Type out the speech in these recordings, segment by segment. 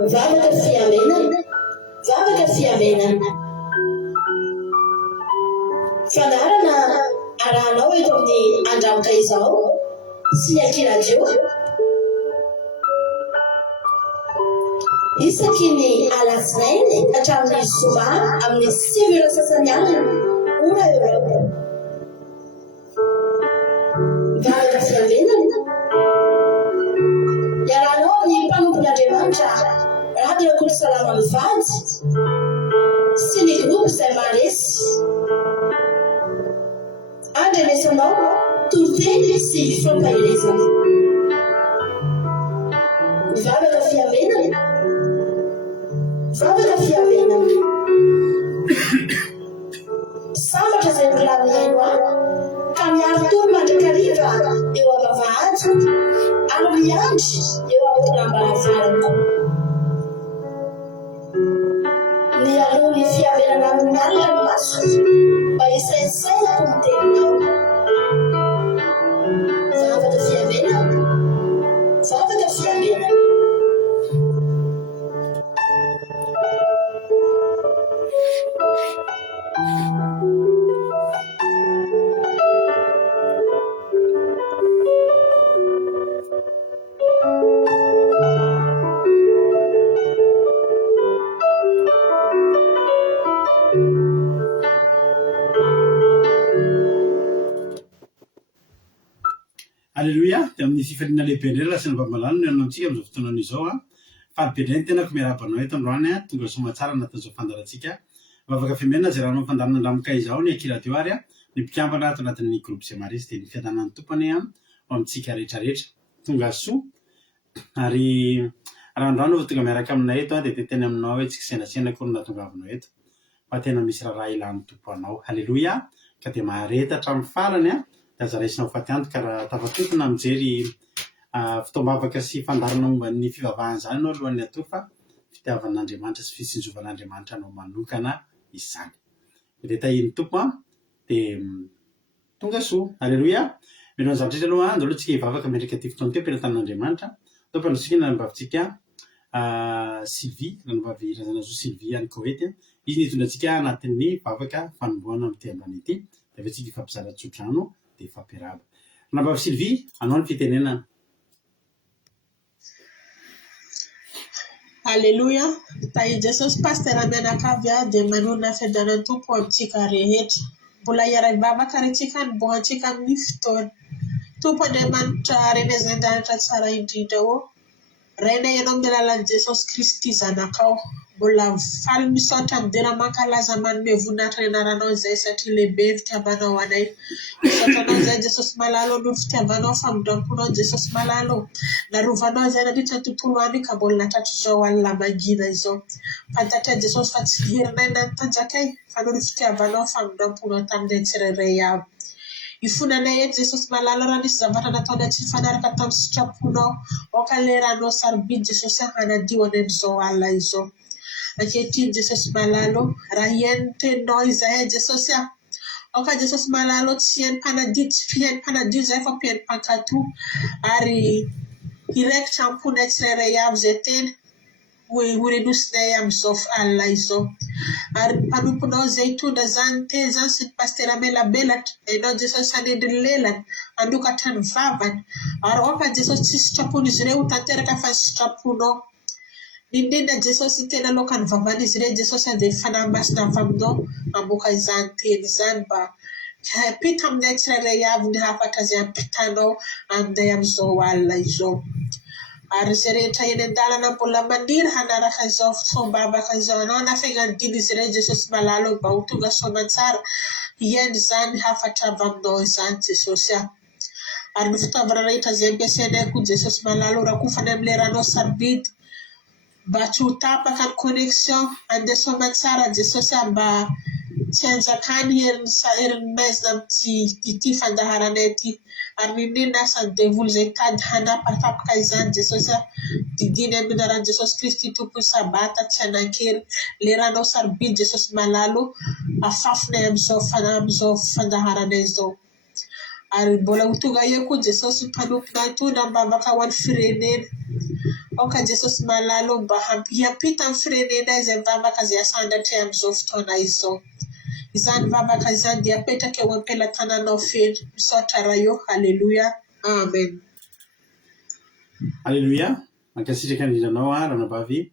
Vavaka fiamenana. Fanarana arahanao eto amin'ny andramoka izao sy akiradio. Isaky ny alatsinainy hatramin'ny zoma amin'ny 5 sasany alina ora eo. Vavaka fiamenana. Iarahanao amin'ny mpanompon'Andriamanitra Radio Salama Mivady sy ny groupe izay maresy. Andrenesanao toroteny sy fampahelezana. Vavaka fiamenana. Vavaka fiamenana. Sambatra izay volamino ka miaro toro mandrakariva eo am-bavahady ary miandry eo am-polambaravarana. Ny alohan'ny fiamenana amin'ny alina no maso mba isaisailako ny teninao. Vavaka fiamenana. Vavaka fiamenana. Alléluia, amin'ny fifaliana lehibe indray raha sy ny vamalano ny anantsika amin'izao fotoanana izao a. Falibe tena ko miarabanao eto androany a, tonga soma tsara natan'izao fandarantsika. Vavaka fiamenana izay rahanao fandarana andramoka izao ny akiradio ary a, ny mpikambana ato anatin'ny groupe izay maresy dia ny fiadanan'ny tompony a amintsika rehetrarehetra. Tonga soa ary raha androany vao tonga miaraka aminay eto a dia teteny aminao hoe tsika senasena koa no nahatongavanao eto. Fa tena misy raha ilan'ny tompo anao. Halleluia, ka dia mahareta hatramin'ny farany a. Aza raisinao fatiantoka raha tafatotona mijery fitoam-bavaka sy fandarana momba ny fivavahana izany anao alohan'ny atao fa fitiavan'Andriamanitra sy fisinjovan'Andriamanitra anao manokana izany. Rehefa iny tompo a dia tonga soa. Halleluia. Mino zavatra izy aloha andro aloha tsika hivavaka miendrika ty fotoana ty ampiretan'Andriamanitra. Tao mpanosika nanimbavintsika Sylvie, nanimbavi razana zo Sylvie any Koety. Izy nitondra antsika anatin'ny vavaka fanomboana amin'ity ambany ity. Dia avy tsika ifampizara tsodrano dia fampiarahaba. Nambavy Sylvie, anao ny fitenenana. Alléluia. Tai Jesosy pastera menakavy dia manona fiadanan'ny tompo amintsika rehetra. Mbola iara-bavaka ary tsika ny bohantsika amin'ny fotoana. Tompo Andriamanitra renezan-danitra tsara indrindra o. Rainay ianao amin'ny alalan'i Jesosy Kristy zanakao. Mbola faly misaotra midera mankalaza manome voninahitra ny anaranao izay satria lehibe ny fitiavanao anay. Misaotranao izay Jesosy malalo noho ny fitiavanao famindramponao Jesosy malalo. Narovanao izay nandritra ny tontolo andro ka mbola natratra izao alina mangina izao. Fantatray Jesosy fa tsy herinay na nitanjakay fa noho ny fitiavanao famindramponao taminay tsirairay avy. Ifonanay eto Jesosy malalo raha nisy zavatra nataonay tsy mifanaraka tamin'ny sitraponao. Oka leranao sarobidy Jesosy hanadio anay izao alina izao. Ankehitriny Jesosy malalo raha iain'ny teninao izay Jesosy a. Oka Jesosy malalo tsy hainy mpanadio tsy fihainy mpanadio izay fa mpihainy mpankatoa ary iraikitra amponay tsirairay avy izay teny horenosinay amin'izao alina izao. Ary mpanomponao izay hitondra zany teny zany sy ny pastera melabelatra ianao Jesosy hanendry ny lelany handokatra ny vavany ary oka Jesosy tsy sitrapon'izy ireo ho tanteraka fa sitraponao. Indrindra Jesosy tena loka ny vavan'izy ireo Jesosy dia fanambasina avy aminao mamoaka izany teny izany mba hampita aminay tsirairay avy ny hafatra izay hampitanao anday amin'izao alina izao. Ary izay rehetra eny an-dalana mbola maniry hanaraka izao fitoam-bavaka izao anao nafainganidiny izy ireo Jesosy malalo mba ho tonga soamantsara hiainy izany hafatra avy aminao izany Jesosy a. Ary ny fitaovana rehetra izay ampiasainay koa Jesosy malalo rakofanay amin'ny leranao sarobidy mba tsy ho tapaka ny connexion andeha soamantsara Jesosy mba tsy hanjakany herin'ny maizina amin'ity fandaharanay ity. Ary indrindra asan'ny devoly izay tady hanapatapaka izany Jesosy didiny amin'ny anaran'i Jesosy Kristy tompony sabata tsy hanan-kery. Leranao sarobidy Jesosy malalo afafinay amin'izao fandaharanay izao. Ary mbola ho tonga eo koa Jesosy mpanompo hitondra mivavaka ho an'ny firenena. Aoka Jesosy malalo mba hampiampita amin'ny firenena izay mivavaka izay asandatra amin'izao fotoana izao. Izany vavaka izany dia apetraka eo am-pelatananao feno. Misaotra raha eo. Halleluja. Amen. Alléluia. Mankasitraka indrindranao ranabavy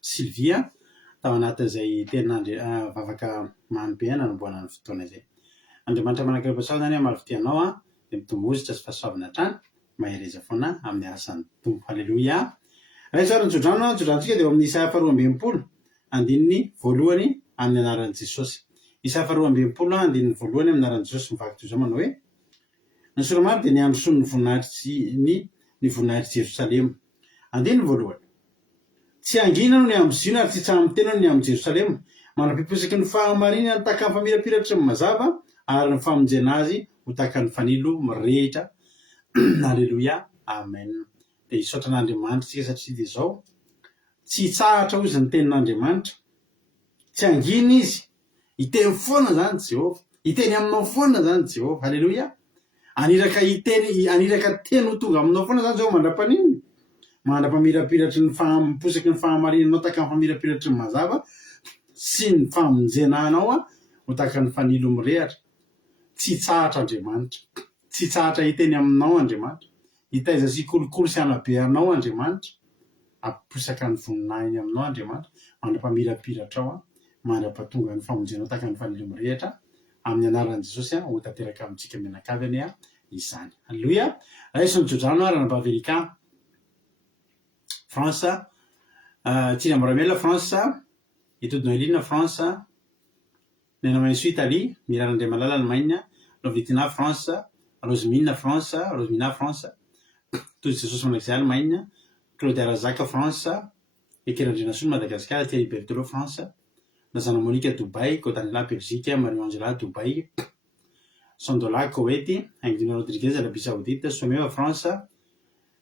Sylvia tao anatin'izay tenandry vavaka mamy be nanomboana ny fotoana izay. Andriamanitra manankarem-pahasalamana zany mahavitianao dia mitombozy tsy fahasoavana hatrany mahereza foana amin'ny asan'ny tompo. Halleluia. Raha tsara tsodranotsika dia amin'ny Isaia 2:20 andininy voalohany amin'ny anaran'i Jesosy. Isaia 2:20 andininy voalohany amin'ny anaran'i Jesosy mivaky toy izao manao hoe: ny soramamy dia niandrosoa ny voninahitry Jerosalema. Andininy voalohany. Tsy angina no ny ambozina ary tsy tsamin'ny tena no ny amin'ny Jerosalema. Manam-piposaky ny fahamarinana tahaka ny famirapiratry ny mazava ary ny famonjena azy ho tahaka ny fanilo mirehitra. Halleluia. Amen. Dia hisaotra an'Andriamanitra tsika satria dia izao tsy hitsahatra ozy ny tenin'Andriamanitra. Tsy angina izy. Hiteny foana zany Jehovah. Hiteny aminao foana zany Jehovah. Halleluia. Aniraka teny ho tonga aminao foana zany Jehovah mandra-panino. Mandra-pamirapiratry ny miposaky ny fahamarinanao tahaka ny famirapiratry ny mazava sy ny famonjenanao ho tahaka ny fanilo mirehatra. Tsy hitsahatra Andriamanitra. Tsy hitsahatra hiteny aminao Andriamanitra. Hitaiza sy kolokolo sy anabe anao Andriamanitra. Amposaka ny voninahiny aminao Andriamanitra. Mandra-pamirapiratra ao mandra-pahatonga ny famonjenao tahaka ny fanilo mirehatra. Amin'ny anaran'i Jesosy ho tanteraka amintsika menakavy izany. Halleluia. Raisy nyjodrano ranabavy Erika France, Tsina Moramela France, Etodino Elina France, Nena Mainso Italie, Mirana Andriamalala Allemagne, Lovitina France, Rosemina France, Rosemina France, Toy Jesosy Manakizay Allemagne, Claude Razaka France, Ekerandrina Soly Madagascar, Thierry Berthelot France, Nazana Monica Dubai, Cotanela Belgique, Mario Angela Dubai, Sondola Koweït, Angela Rodriguez Arabie Saoudite, Someva France,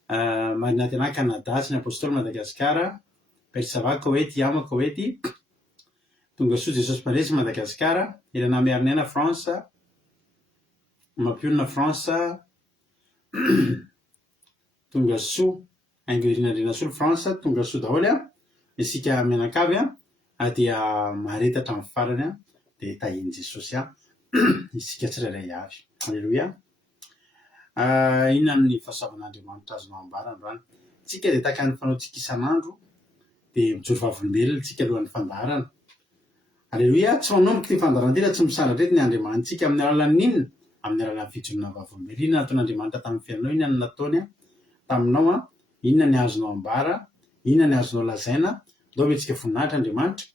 Marina Tena Canada, Sina Apostolo Madagascar, Persava Koweït, Yama Koweït, Tungasoa Jesosy Maresy Madagascar, Elana Mernena France, Mapiona France, Tungasoa Aingoirina Sol France, Tungasoa daholo isika menakavy dia maharetatra amin'ny farany dia tahiny Jesosy isika tsirairay avy. Halleluia. Inona ny fahasavan'Andriamanitra azonao ambara androany. Tsika dia tahaka ny fanaontsika isan'andro dia mijoro vavolombelona tsika alohan'ny fandarana. Halleluia. Tsy manomboka ty fandaran-tena tsy misandratra ny Andriamanitsika amin'ny alalan'ny inona? Amin'ny alalan'ny fijoroana vavolombelona. Inona nataon'Andriamanitra tamin'ny fiainanao? Inona ny nataony taminao? Inona ny azonao ambara? Inona ny azonao lazaina? Ndao metsika voninahitra Andriamanitra.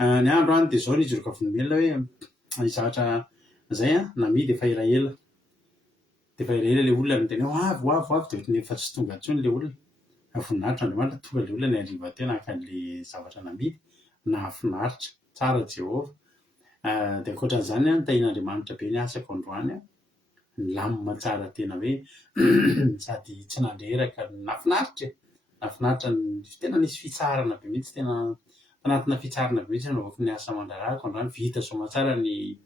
Ny andro any dia izao nijoroka volombelona hoe izahatra izay namidy efa elaela. Dia efa elaela ilay olona miteny avo dia ohatran'ny efa tsy tonga intsony ilay olona. Voninahitra Andriamanitra tonga ilay olona ny ariva teo nahaka an'ilay zavatra namidy. Nahafinaritra tsara Jehovah. Dia ankoatran'izany nitahian'Andriamanitra be ny asako androany. Nilamina tsara tena hoe sady tsy nandreraka nafinaritra. Nafinaritra tena nisy fitsarana be mihitsy tena tanatina fitsarana be mihitsy nanaovako ny asa mandarahako androany. Vita soamantsara ny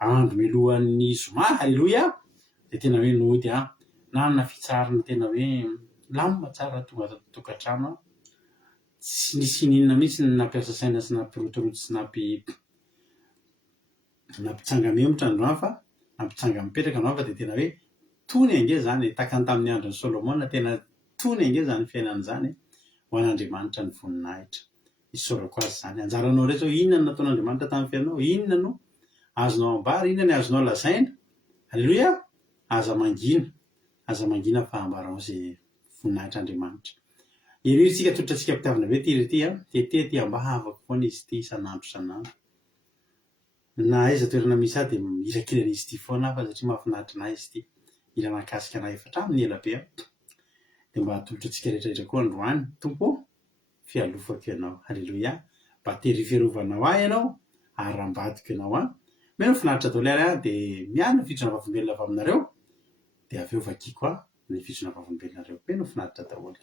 andro milohan'ny zoma. Halleluia. Dia tena hoe nody nanana fitsarana tena hoe lamina tsara tonga tokantrano. Tsy nisy ninona mihitsy nampiasa saina sy nampirotoroto sy nampitsanga memotra androany fa nampitsanga mipetraka androany fa dia tena hoe tony ange zany tahaka ny tamin'ny andron'ny Solomona tena tony ange zany fiainana izany ho an'Andriamanitra ny voninahitra. Isaorako azy zany. Anjaranao rehetra hoe inona no nataon'Andriamanitra tamin'ny fiainanao? Inona no azonao ambara? Inona ny azonao lazaina? Halleluia. Aza mangina fa ambarao izay voninahitr'Andriamanitra. Iry tsika totratsika mpitiavana be ty ambahavako foana izy ty isan'andro isan'andro. Na aiza toerana misy dia mirakirana izy ty foana fa satria mahafinaritra anahy izy ty. Ila mahakasika anahy efa hatramin'ny ela be. Dia mba hatolotra antsika rehetrarehetra koa androany. Tompo fialofako ianao. Halleluia. Mba tery fiarovanao ahy ianao ary rambadiko ianao meno finaritra daholo ary dia miala fijona vavolombelona avy aminareo. Dia avy eo vakiako ny fijona vavolombelonareo. Meno finaritra daholo.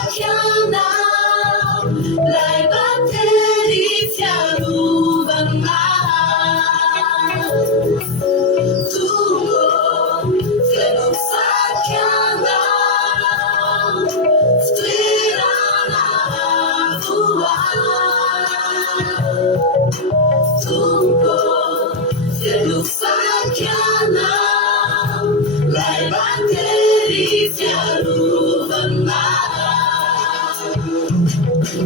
sakana lai battery fiarovana tungo feno sakana fitoerana voa tungo feno sakana lai battery fiarovana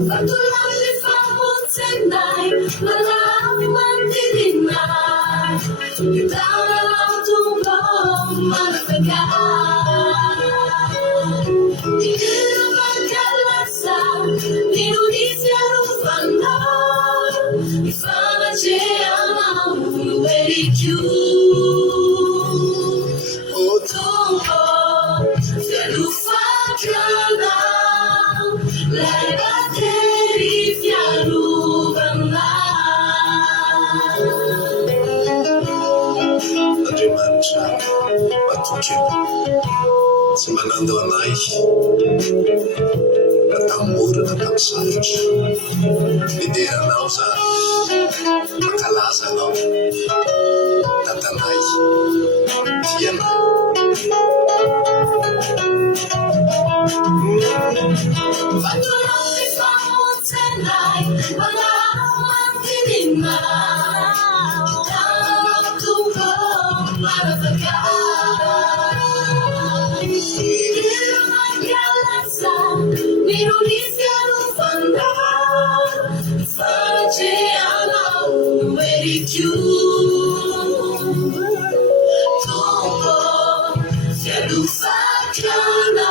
Fatulale famozenai, malavi mantirinai, Gitara l'autunno malfegai. Dikiru mancalasa, minudizia rufanda, Ifana ceana unueri chiù. Otomo, fiaru facciana, Lai batteri fiarovana Andriamanitra matoky tsy manando anay na tamorona tamin'ny sarotra mideranao za mankalaza anao tatanay tianay Fatulale famozenai, malavi mantirinai, Gitara l'autunno malfegai. Dikiru mancalasa, minudizia rufanda, Ifana ceana unueri chiù. Tungo fiaru facciana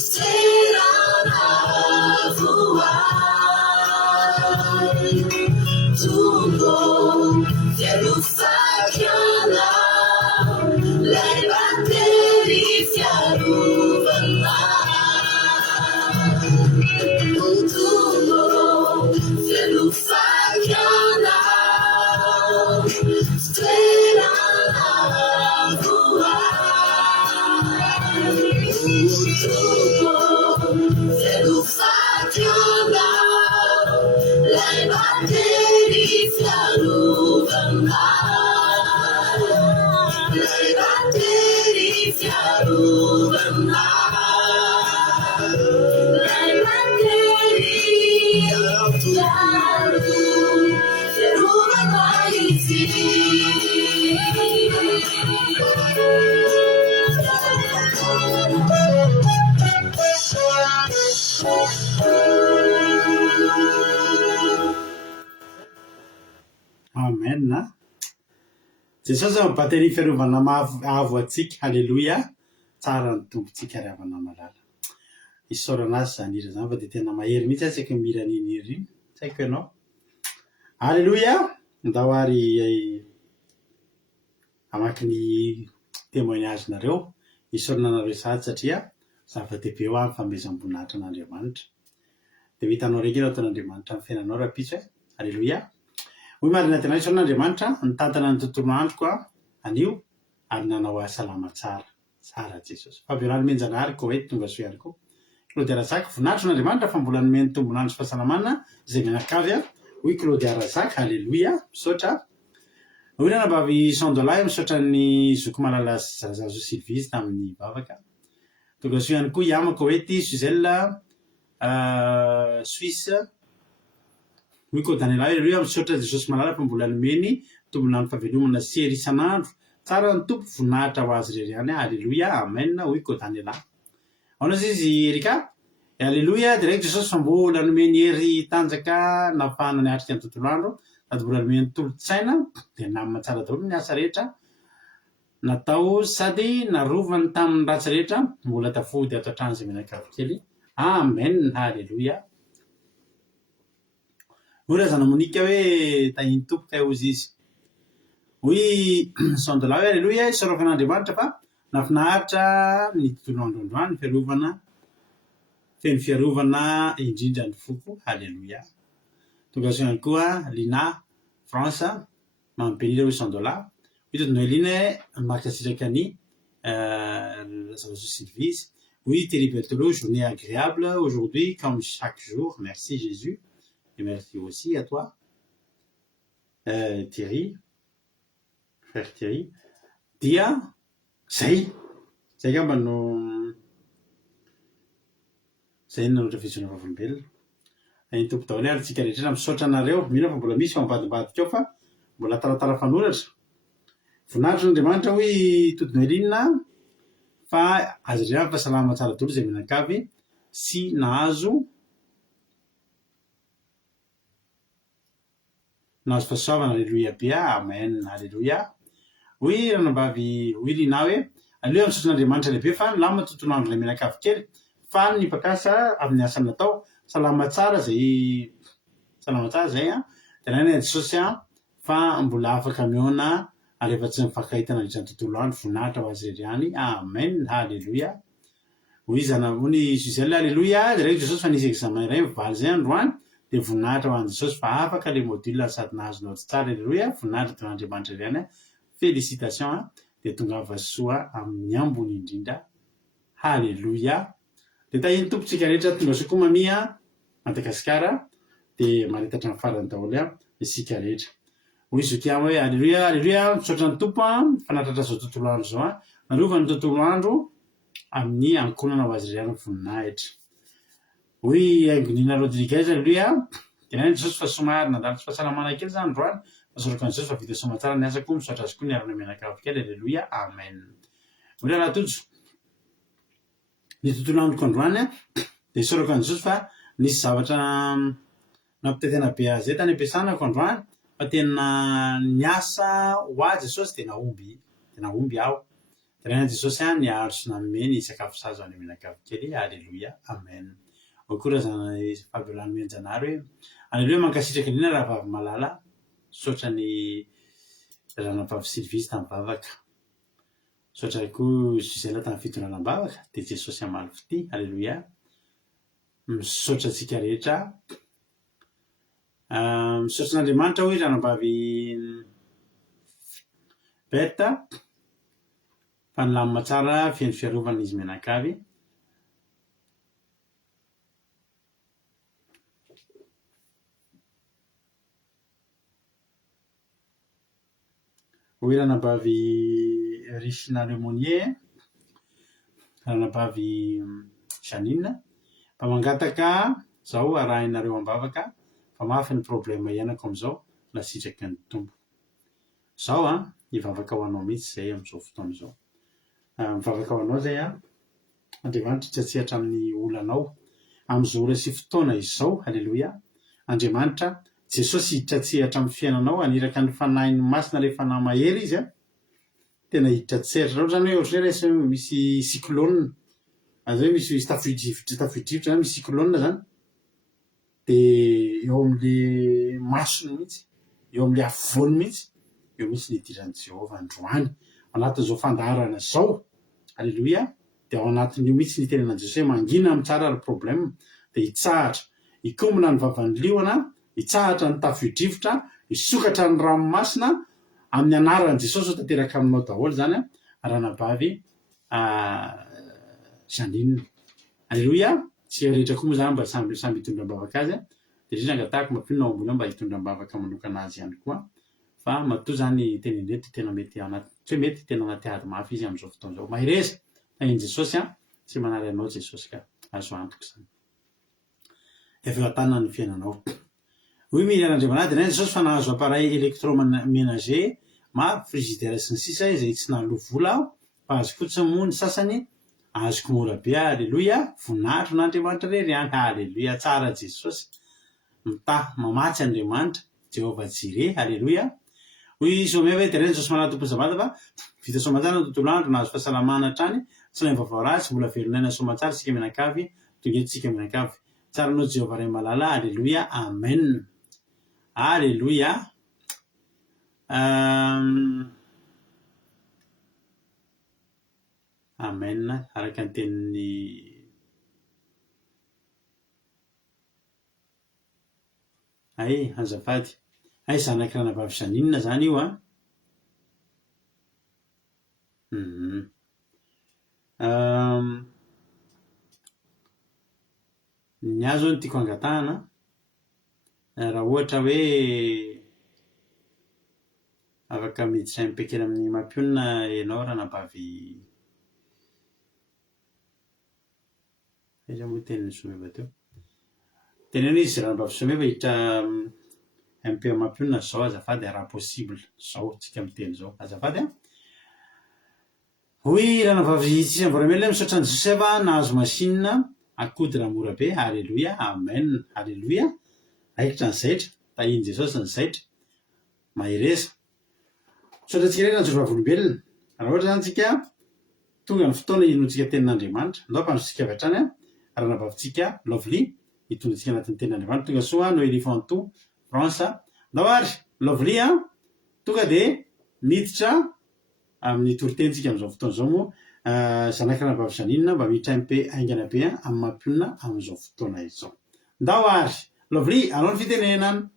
Fitoerana voa tungo fiaru facciana lai battery fiarovana tungo fiaru facciana fitoerana voa tungo fiaru facciana lai battery fiarovana lai battery fiarovana lai battery fiarovana ici Amen. Jesosy amin'ny battery fiarovana avo atsika. Halleloia. Tsara ny tompontsika riavana malala. Isaorana azy zany hira zany fa dia tena mahery mihitsy atsika mira an'iny hira iny. Tsy haiko ianao. Halleloia. Ndao ary amaky ny témoignage-nareo. Isaorana anareo sady satria zava-dehibe ho amin'ny fanomezam-boninahitra an'Andriamanitra. Dia ho hitanao reky ianao ataon'Andriamanitra amin'ny fiainanao rapitra. Halleloia. Hoy marina tena isaoran'Andriamanitra nitantana ny tontolo andro koa anio ary nanao asalama tsara. Tsara Jesosy. Fabiorano menjanahary koa hoe tonga soa ihany koa. Claude Razak voninahitro n'Andriamanitra fa mbola nomeny tombonandro sy fahasalamana izay mianakavy. Hoy Claude Razak. Halleloia. Misaotra. Hoy nanambavy $100 misaotra ny zoko malala Zazo Sylvise tamin'ny bavaka. Tonga soa ihany koa iamako hoe ty Suzelle Suisse. Hoy ko Daniela Halleloia. Misaotra Jesosy malala fa mbola nomeny tombonandro fahavelomana sery isan'andro. Tsara ny tompo voninahitra ho azy irery ihany. Halleloia. Amen. Hoy ko Daniela. Aonazy izy Erika. Halleloia. Direct Jesosy fa mbola nomeny hery tanjaka nafahana ny atrika ny tontolo andro. Sady mbola nomeny tolotsaina dia namana tsara daholo ny asa rehetra natao sady narovany tamin'ny ratsy rehetra mbola tafody ato an-trano izay mianakavy kely. Amen. Halleloia. Hoy razana Monika hoe tahiny tompoka ozy izy. Hoy $100 hoe halleloia. Isaoravan'Andriamanitra fa nafinahitra ny tontolo androandroany fiarovana feno fiarovana indrindra ny foko. Halleloia. Tonga soa ihany koa Lina France mampelira hoe $100. Hoy Noeline makasiraka ny Zazo Sylvise Oui, Thierry Berthelot, journée agréable aujourd'hui, comme chaque jour. Merci Jésus. Et merci aussi à toi, Thierry, frère Thierry. Dia, zay angamba no zay no rehetra vavolombelona. Ny tompo daholo ary tsika rehetra misaotra anareo. Mino fa mbola misy ambadimbadika ao fa mbola taratara fanoratra. Voninahitra n'Andriamanitra hoe todino elinina fa azy ireo fahasalama tsara daholo izay mianakavy sy nahazo fahasoavana. Alleluia be, amen, alleluia. Hoy ranambavy hoy lina hoe aleo misaotra n'Andriamanitra lehibe fa lama tontolo andro ilay mianakavy kely fa ny mpakasa amin'ny asa natao salama tsara zay tenana Jesosy fa mbola afaka miona rehefa tsy mifankahitana nitran'ny tontolo andro voninahitra ho azy reriany, amen, halleluia. Hoy zanavony Gisèle, halleluia, direo Jesosy fa nisy examen iray mivaly zay androany dia voninahitra ho an'i Jesosy fa afaka le module sady nahazo noty tsara, halleluia, voninahitra teo Andriamanitra reriany, félicitations dia tonga vasoa amin'ny ambony indrindra, halleluia. Dia tahiny tompontsika rehetra tonga soa koa mamia Madagasikara dia maritatra ny farany daholo isika rehetra. Hoy zokia hoe alleluia, alleluia, misaotra ny tompo fanatratra zao tontolo andro zao narova ny tontolo andro amin'ny ankonana ho azy reriany voninahitra. Hoy Aingonina Rodriguez, alleluia, tenany Jesosy fa somary nandalo tsy fahasalamana kely zany androany masoraka ny Jesosy fa vita soma tsara ny asa koa misaotra azy koa ny arana mianakavy kely, alleluia, amen. Hoy raha tojo ny tontolo androko androany dia isorako an'i Jesosy fa nisy zavatra nampitaitana be azy zay tany ampiasanako androany fa tena niasa ho azy Jesosy dia nahomby aho. Tenana Jesosy ny aharo sy nanome ny sakafo sazo any mianakavy kely, alleluia, amen. Hoy koa razana Fabiola Mianjanary hoe alleluia, mankasitraka indrindra raha vavy malala saotra ny ranavavy Sylvise tamin'ny bavaka. Saotra koa Gisèle tamin'ny fitondranam-bavaka dia Jesosy hamaly fity, alleluia. Misaotra antsika rehetra. Misaotra n'Andriamanitra hoy ranambavy Berta fa nilamina tsara feno fiarovana izy mianakavy. Hoy ranambavy Richina Lemonnier, ranambavy Janine, mba mangataka zao arahinareo am-bavaka fa mafy ny problème iainako amin'izao lasitraky ny tompo. Zao hivavaka ho anao mihitsy zay amin'izao fotoana izao. Mivavaka ho anao zay Andriamanitra hitsatsehatra amin'ny olanao amin'izao ora sy fotoana izao, halleluia. Andriamanitra Jesosy hitsatsehatra amin'ny fiainanao aniraka ny fanahiny masina rehefa namahery izy tena hitsatsehatra rao zany hoe ohatrany hoe misy cyclone azy hoe misy tafidrivotra misy cyclone zany dia eo amin'le masony mihitsy, eo amin'le afovoany mihitsy, eo mihitsy ny idiran'i Jehovah androany anatin'izao fandaharana izao, halleluia. Dia ao anatin'io mihitsy ny tenenan'i Jesosy hoe mangina amin'ny tsara ary problème dia hitsahatra hikombona ny vavan'ny liona, hitsahatra ny tafidrivotra, hisokatra ny ranomasina amin'ny anaran'i Jesosy ho tanteraka aminao daholo zany ranabavy Janine, alleluia. Tsika rehetra koa moa zany mba samby hitondram-bavaka azy dia indrindra angatahako mampino ao ambony mba hitondram-bavaka manokana azy ihany koa fa matoa zany tenenreto tena mety anaty tsy hoe mety tena anaty ady mafy izy amin'izao fotoana izao. Mahireza tahiny Jesosy tsy manary anao Jesosy ka azo antoka zany efa eo an-tanana ny fiainanao. Hoy miran'Andriamanitra dia Jesosy fa nahazo appareil électroménager ma frigidaire sy ny sisa izay tsy nahalo vola fa azo fotsiny moa ny sasany azoko mora be, alleluia. Voninahitra n'Andriamanitra reriany, alleluia, tsara Jesosy mamatsy Andriamanitra Jehovah Jireh, alleluia. Hoy Somea hoe dia Jesosy manala tompony sabata fa vita soamantsara ny tontolo andro nahazo fahasalamana hatrany tsy ilay vaovao ratsy mbola velonaina soamantsara tsika mianakavy tongentsika mianakavy tsara anao Jehovah ray malala, alleluia, amen, alleluia. Amen, araka ny tenin'ny azafady zanaky ranavavy Janine zany io ny azo ny tiako angatahana raha ohatra hoe afaka miditra mipekena amin'ny mampionina ianao raha nabavy iza moa tenin'ny someva teo teneno izy raha nabavy someva hiditra MP mampionina zao azafady raha possible zao tsika miteny zao azafady hoy raha nabavy tsisy voramela misaotra ny Joseph nahazo masinina akody raha mora be halleluia amen halleluia aikitra ny zaitra tahiny Jesosy ny zaitra mahireza misaotra tsika rehetra ny zoro-vavolombelona raha ohatra zany tsika tonga ny fotoana inotsika tenin'Andriamanitra ndao mpandrotsika avy hatrany raha nabavitsika lovely hitondritsika anatin'ny tenin'Andriamanitra tonga soa Noélie Fantou France ndao ary lovely tonga dia miditra amin'ny toritentsika amin'izao fotoana izao moa zanaka nabavy Janine mba miditra MP aingana be amin'ny mampionina amin'izao fotoana izao ndao ary lovely anao ny fitenenana.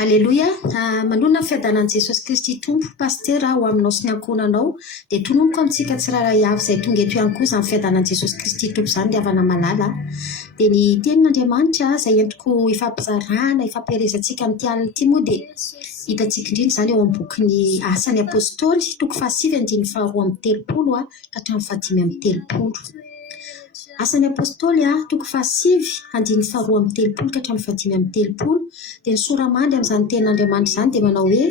Alléluia, manona fiadanan'i Jesosy Kristy tompo paster ho aminao sy ny ankonanao dia tononoko amintsika tsiraray avy izay tonga eto ihany koa izany fiadanan'i Jesosy Kristy tompo izany dia havana malala dia ny tenin'Andriamanitra izay entiko ifampizarana ifampiarezantsika amin'ity alina ity moa dia hitantsika indrindra izany eo amin'ny bokin'ny asan'ny apôstôly toko 7:2-3 ka hatramin'ny 5:30. Asan'ny apôstôly toko 7:2-3 ka hatramin'ny 5:30 dia ny soramandy amin'izany tenin'Andriamanitra izany dia manao hoe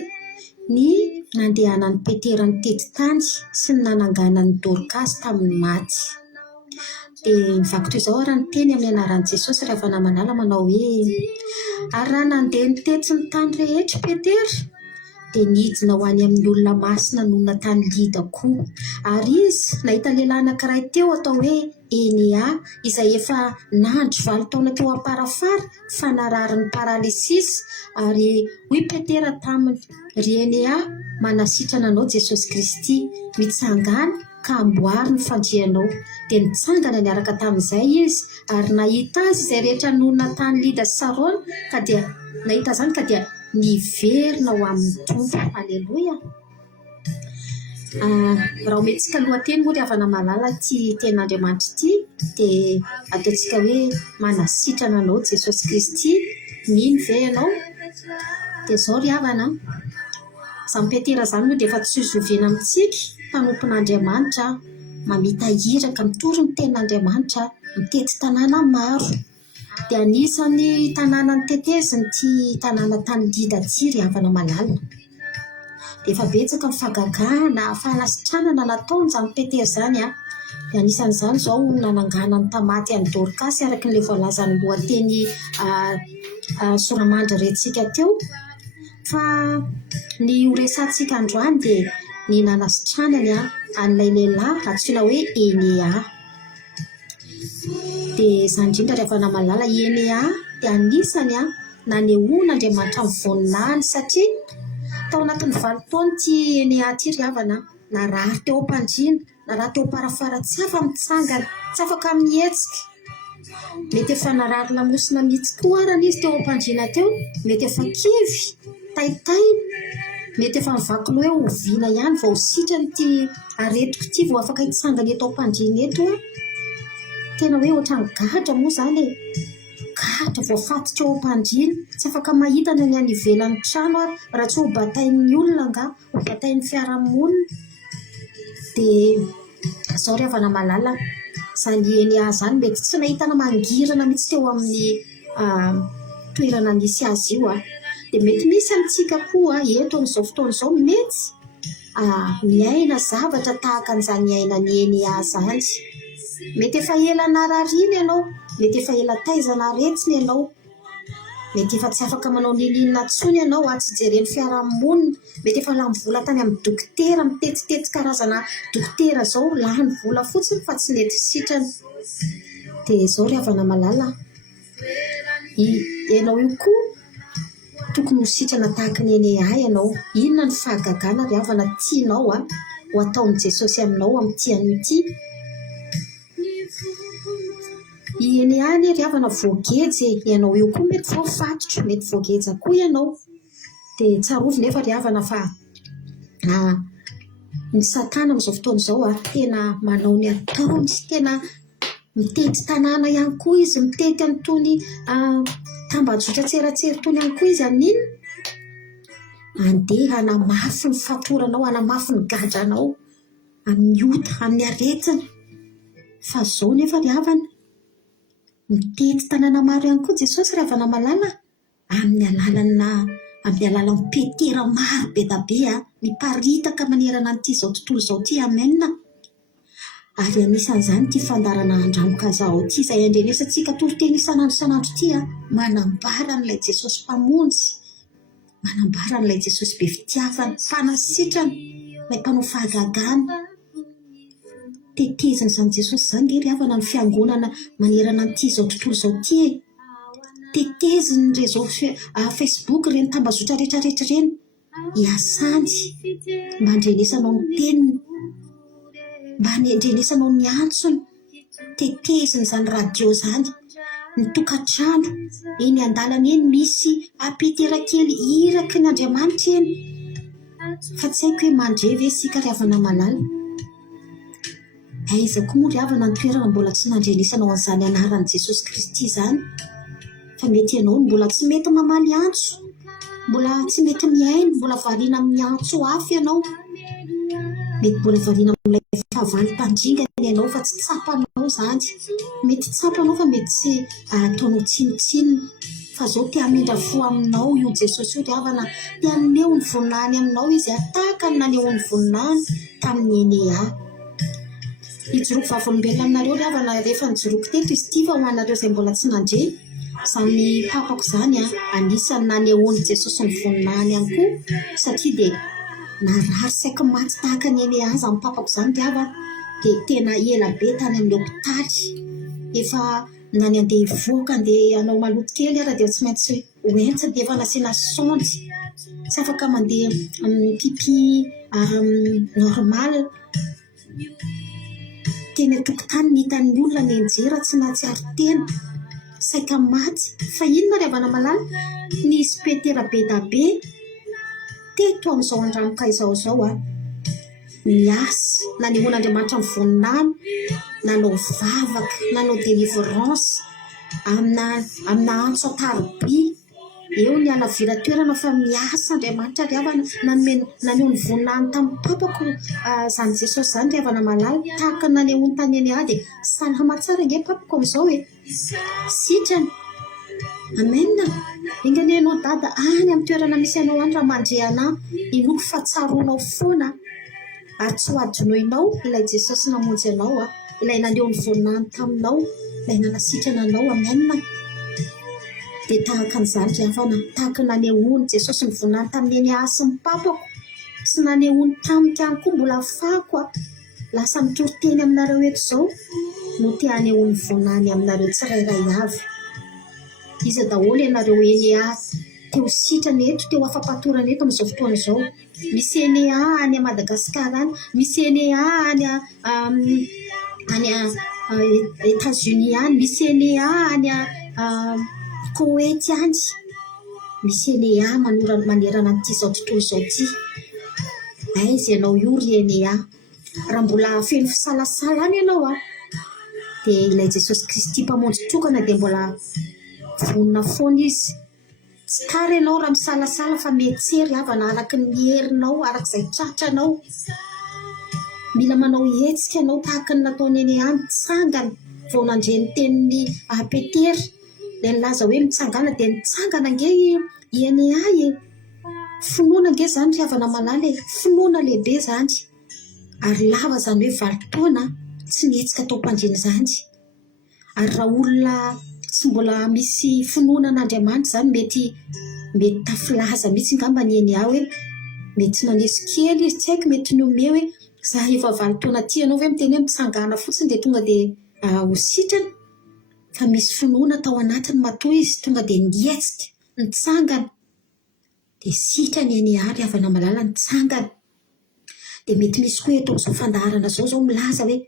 ny nandehanan'ny Petera ny tety tany sy ny nananganan'ny Dorcas tamin'ny maty. Dia nivaky toy izao raha ny teny amin'ny anaran'i Jesosy rehefa namanala manao hoe ary raha nandeha ny tety ny tany rehetra Petera dia nidina ho any amin'ny olona masina nona tany Lida koa ary izy nahita lehilahy anankiray teo atao hoe Enea izay efa nandro 20 taona teo aparafara fa narary ny paralysisy ary hoy Petera taminy ry Enea manasitrana anao Jesosy Kristy mitsangana ka amboary ny fandrianao dia nitsangana niaraka tamin'izay izy ary nahita azy izay rehetra nona tany Lida sy Sarona ka dia nahita zany ka dia niverina ho amin'ny tompo. Alleluia. Raha omentsika lohateny moa dia havana malala ity tenin'Andriamanitra ity dia ataontsika hoe manasitrana anao Jesosy Kristy mino ve ianao dia izao ry havana izany Petera izany moa dia efa tsy izovena amintsika mpanompon'Andriamanitra mamita hiraka mitory ny tenin'Andriamanitra mitety tanàna maro dia anisany tanàna niteteziny ity tanàna tany Lida ity ry havana malala dia efa betsaka mifagagana fahalasitrana nataony izany Petera izany dia anisan'izany izao nanangana ny tamaty an'i Dorcas araka n'ilay voalazan'ny lohateny soramandry rentsika teo fa ny horesantsika androany dia ny nanasitranany an'ilay lehilahy antsoina hoe Enea. Dia izany indrindra rehefa namalala Enea dia anisany nanehoan'Andriamanitra mivoninaany satria tao anatin'ny 20 taona ity Enea ity ry havana narary teo am-pandriana narary teo aparafara tsy afa mitsangana tsy afaka mihetsika mety efa narary lamosina mihitsy koa arana izy teo am-pandriana teo mety efa kivy taitaina mety efa mivaky hoe oviana ihany vao sitrany ity aretiko ity vao afaka hitsangana eto am-pandriana eto tena hoe ohatrany gadra moa izany gadra voafatotra eo am-pandriana tsy afaka mahita ny any ivelan'ny trano raha tsy ho batain'ny olona nga ho batain'ny fiarahamonina dia izao ry havana malala izany Enea izany mety tsy nahitana mangirana mihitsy teo amin'ny toerana nisy azy io dia mety misy amintsika koa eto amin'izao fotoana izao mety miaina zavatra tahaka an'izany miainany Enea izany mety efa ela narariana ianao mety efa ela taizana aretsina ianao mety efa tsy afaka manao lilinina tsony ianao tsy jereny fiarahamonina mety efa lany vola tany amin'ny dokotera mitetitety karazana dokotera izao lany vola fotsiny fa tsy nety sitrany dia izao ry havana malala ianao io koa tokony ho sitrana tahaka ny Enea ianao inona ny fahagagana ry havana tianao ho ataon'i Jesosy aminao amin'ity anio ity Enea ry havana voageja ianao io koa mety voafatotro mety voageja koa ianao dia tsarovy nefa ry havana fa ny satana amin'izao fotoana izao tena manao ny ataony, tena mitety tanàna ihany koa izy, mitety an'itony tambajotra tseratsery tony ihany koa izy amin'iny andeha hanamafy ny fatoranao, hanamafy ny gadranao amin'ny ota, amin'ny aretina. Fa zao nefa ry havana mitety tanàna maro ihany koa Jesosy ry havana malala amin'ny alalan'ny petera maro be da be miparitaka manerana an'ity zao tontolo zao ty. Amen. Ary anisan'izany ty fandarana andramoka zao ty izay andrenesantsika toroteny isanandro ty manambara n'ilay Jesosy mpamonjy, manambara n'ilay Jesosy be fitiavana, mpanasitrana, ilay mpanao fahagagana. Teteziny zany Jesosy zany ry havana ny fiangonana manerana an'ity zao tontolo zao ty teteziny rezao Facebook reny tambazotra rehetrarehetra reny iasany mba andrenesanao ny teniny, mba andrenesanao ny antsony. Teteziny zany radio zany, ny tokantrano eny an-dalana eny misy apiterakely iraky ny Andriamanitra eny. Fa tsy haiko hoe mandrevy isika ry havana malala. Aiza koa moa ry havana ny toerana mbola tsy nandrenesanao an'izany anaran'i Jesosy Kristy zany. Fa mety ianao mbola tsy mety mamaly antso, mbola tsy mety miaina, mbola variana amin'ny antso hafa ianao, mety mbola variana amin'ilay fahavalo mpandringana ianao fa tsy tsapanao zany. Mety tsapanao fa mety tsy ataonao tsinotsinona. Fa zao te hamindra fo aminao io Jesosy io ry havana, te haneho ny voninahiny aminao izy tahaka ny naneho ny voninahiny tamin'ny Enea. Ijoroko vavolombelona aminareo ry havana, rehefa nijoroko teto izy ty fa ho anareo izay mbola tsy nandre. Izany papako zany anisany nanehoany Jesosy ny voninahiny ihany koa, satria dia narary saika maty tahaka ny Enea izany papako izany ry havana. Dia tena ela be tany amin'ny hôpitaly, efa nany andeha hivoaka, andeha hanao maloto kely ara dia tsy maintsy hoentsa, dia efa nasiana sondy, tsy afaka mandeha pipi normal. Teny an-tokotany nitan'ny olona ny enjera tsy nahatsiaro tena, saika maty. Fa inona ry havana malala, nisy petera be da be teto amin'izao andramoka izao niasa nanehoan'Andriamanitra ny voninahiny, nanao vavaka, nanao délivrance amina antso ataroby. Eo ny alavira toerana fa miasa Andriamanitra ry havana, naneho ny voninahiny tamin'ny papako zany Jesosy zany ry havana malala, tahaka ny nanehoany tany Enea. Dia salama tsara nge papako amin'izao sitrany. Amen. Inganenao dada any amin'ny toerana misy anao any raha mandre anahy, inoko fa tsaronao foana ary tsy ho adinoinao ilay Jesosy namonjy anao, ilay naneho ny voninahiny taminao, ilay nanasitrana anao. Amen. Dia tahaka an'izany ry havana, tahaka nanehoany Jesosy ny voninahiny tamin'ny Enea sy ny papako, sy nanehoany tamika ihany koa mbola afako lasa mitoroteny aminareo eto izao, no te hanehoany voninahiny aminareo tsirairay avy. Iza daholo ianareo Enea teo sitrana eto, teo afa-patorana eto amin'izao fotoana izao. Misy Enea any a Madagasikara any, misy Enea any États-Unis any, misy Enea any Koet any, misy Enea manerana an'ity zao tontolo zao ty. Aiza ianao io ry Enea, raha mbola feno fisalasala any ianao dia ilay Jesosy Kristy mpamonjy tokana dia mbola vonona foana izy. Tsy kara ianao raha misalasala fa mietsery havana araka ny herinao, arak'izay tratranao. Mila manao hetsika ianao tahaka ny nataony Enea, mitsangana vao nandreny tenin'ny Petera. Dia nilaza hoe mitsangana dia nitsangana nge Enea finoana nge zany ry havana malala, finoana lehibe zany. Ary lava zany hoe valim-potoana tsy nihetsika tao am-pandriana zany. Ary raha olona tsy mbola misy finoana an'Andriamanitra zany, mety tafilaza mihitsy ngamba ny Enea hoe mety nanesy kely izy, tsy haiko, mety niome hoe za efa valim-potoana ty ianao hoe miteny hoe mitsangana fotsiny dia tonga dia ho sitrana. Fa misy finoana tao anatiny matoa izy, tonga dia nihetsika, nitsangana. Dia sitrany Enea ry havana malala, nitsangana. Dia mety misy koa eto amin'izao fandaharana zao milaza hoe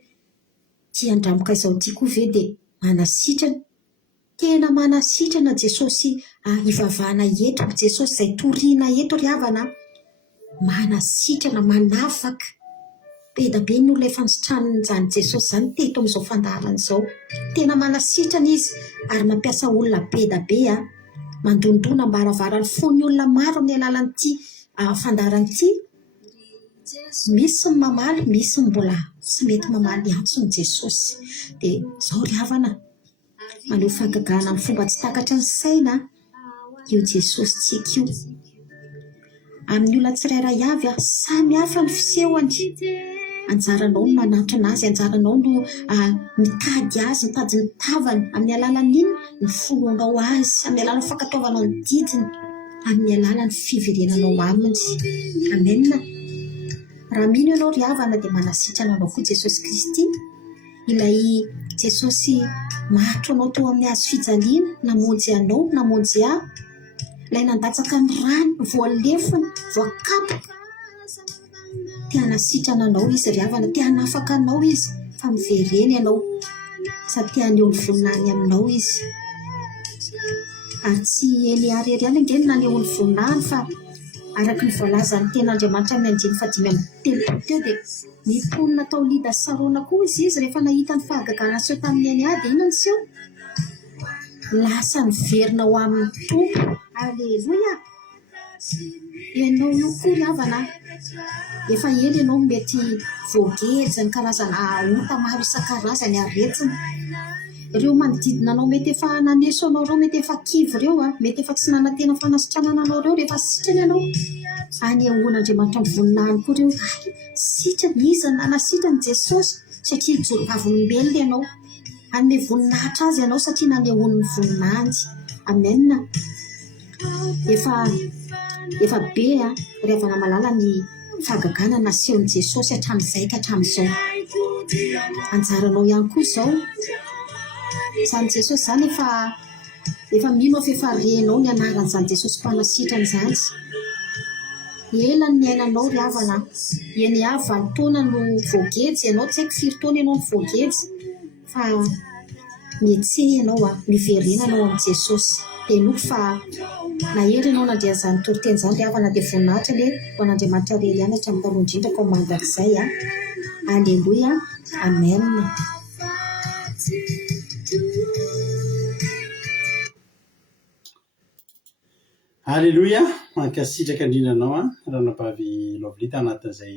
ty andramoka izao ty koa ve dia manasitrana. Tena manasitrana Jesosy ivavahana eto, Jesosy izay toriana eto ry havana, manasitrana, manafaka be da be ny olona efa nisitraniny Jesosy zany teto amin'izao fandaharana izao. Tena manasitrana izy ary mampiasa olona be da be mandondona mba haravarany fony olona maro amin'ny alalan'ity fandaharana ity. Misy ny mamaly, misy ny mbola tsy mety mamaly antsony Jesosy. Dia izao ry havana, maneho fahagagana amin'ny fomba tsy takatra ny saina io Jesosy tsika io. Amin'ny olona tsirairay avy samy hafa ny fisehony. Anjaranao no manatona azy, anjaranao no mitady azy, mitady ny tavany amin'ny alalan'iny ny foroanao azy, amin'ny alalan'ny fankataovanao ny didiny, amin'ny alalan'ny fiverenanao aminy. Amen. Raha mino ianao ry havana dia manasitrana anao koa Jesosy Kristy, ilay Jesosy matro anao teo amin'ny hazo fijaliana, namonjy anao, namonjy aho, ilay nandatsaka ny rano, voalefiny, voakapoka. Tia hanasitrana anao izy ry havana, tia hanafaka anao izy, fa mivereny ianao, sady tia haneho ny voninahiny aminao izy. Ary tsy Eliary ihany angeny naneho ny voninahiny, fa araka ny voalazan'ny ten'Andriamanitra amin'ny 5:3 teo dia niponina tao Lida Sarona koa izy rehefa nahita ny fahagagana aseho tamin'ny Eniady. Inona iseho? Lasa niverina ho amin'ny Tompo. Aleloia! Ianao io koa ry havana, efa ela ianao mety voageja ny karazana ota maro isan-karazany aretsina. Ireo manodidina anao mety efa naneso anao ireo, mety efa kivy ireo, mety efa tsy nanantena fanasitranana anao ireo rehefa sitrany ianao. Anehoan'Andriamanitra ny voninahiny koa ireo. Sitrany iza nanasitrany Jesosy satria jorovavin'olombelona ianao. Anome voninahitra azy ianao satria nanehoany ny voninahiny. Amen. Efa be ry havana malala ny fahagagana nasehon'i Jesosy hatramin'izay ka hatramin'izao. Anjaranao ihany koa izao. Izany Jesosy zany efa mino fa efa renao ny anaran'izany Jesosy mpanasitrana izany. Ela ny ainanao ry havana, eny avy 20 taona no voageja ianao, tsy haiko 4 taona ianao no voageja, fa mietsea ianao miverenanao amin'ny Jesosy. Dia enoky fa nahery ianao nandrea izany toriteny izany ry havana, dia voninahitra le ho an'Andriamanitra rery ihany hatramin'ny taloha indrindra ko mandrakizay. Aleluia, amen. Aleluia, mankasitraka indrindra anao ranabavy Lovelita anatin'izay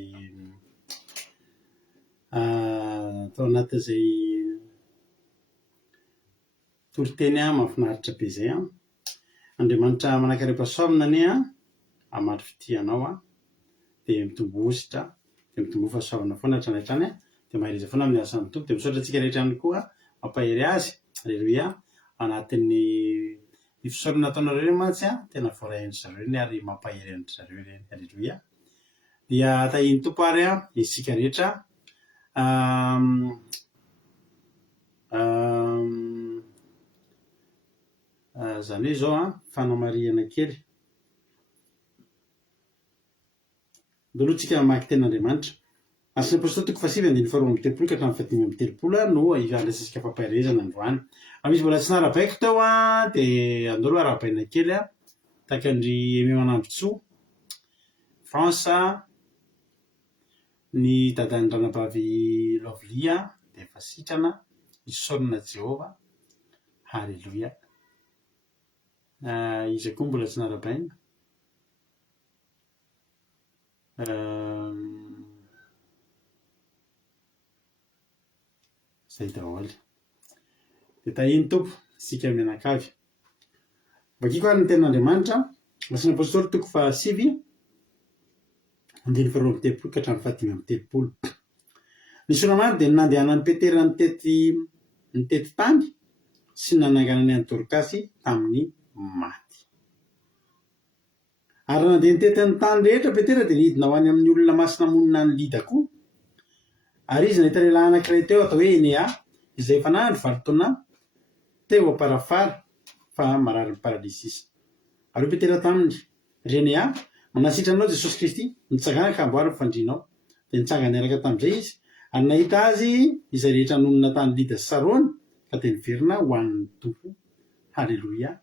toriteny mahafinaritra be izay. Andriamanitra manankarem-pahasoavana ane hamatry fitianao dia mitombo-ositra, dia mitombo fahasoavana foana hatrany hatrany, dia mahiriza foana amin'ny asan'ny Tompo. Dia misaotra antsika rehetra ihany koa mampahery azy. Aleluia, anatin'ny fisaorana nataonareo ireny mantsy tena voarahin'ny zareo ireny ary mampahery an'ny zareo ireny. Aleluia. Dia tahiny Tompo ary isika rehetra zany hoe izao fanamariana kely. Ndolotsika mamaky ten'Andriamanitra. Asina apôstôly 9:7-8 ka hatramin'ny 5:30 no ifandraisasika fampaherezana androany. Misy mbola tsy narabaiko teo dia andoro arabaina kely takandry Aimé Manambotsoa France, ny dadan'ny ranabavy Lovelia dia efa sitrana isaorana Jehova. Halleluia. Izy koa mbola tsy narabaina. Zay daholo. Dia tahiny Tompo isika mianakavy. Vakiko ary ny ten'Andriamanitra, Asina apôstôly 7:2-8 ka hatramin'ny 5:30. Ny soramary dia nandehanan'ny Petera nitety tany sy nananganany an'i Dorkasy tamin'ny maty. Ary nandeha nitety ny tany rehetra Petera dia nidina ho any amin'ny olona masina monina ny Lida koa. Ary izy nahita lehilahy anankiray teo atao hoe Enea, izay efa nandro 20 taona teo aparafara fa marary ny paralysisy. Ary Petera taminy, ry Enea, manasitra anao Jesosy Kristy, nitsangana ka amboary ny fandrianao. Dia nitsangana niaraka tamin'izay izy, ary nahita azy izay rehetra nonina tany Lida sy Sarona ka dia niverina ho an'ny Tompo. Halleluia.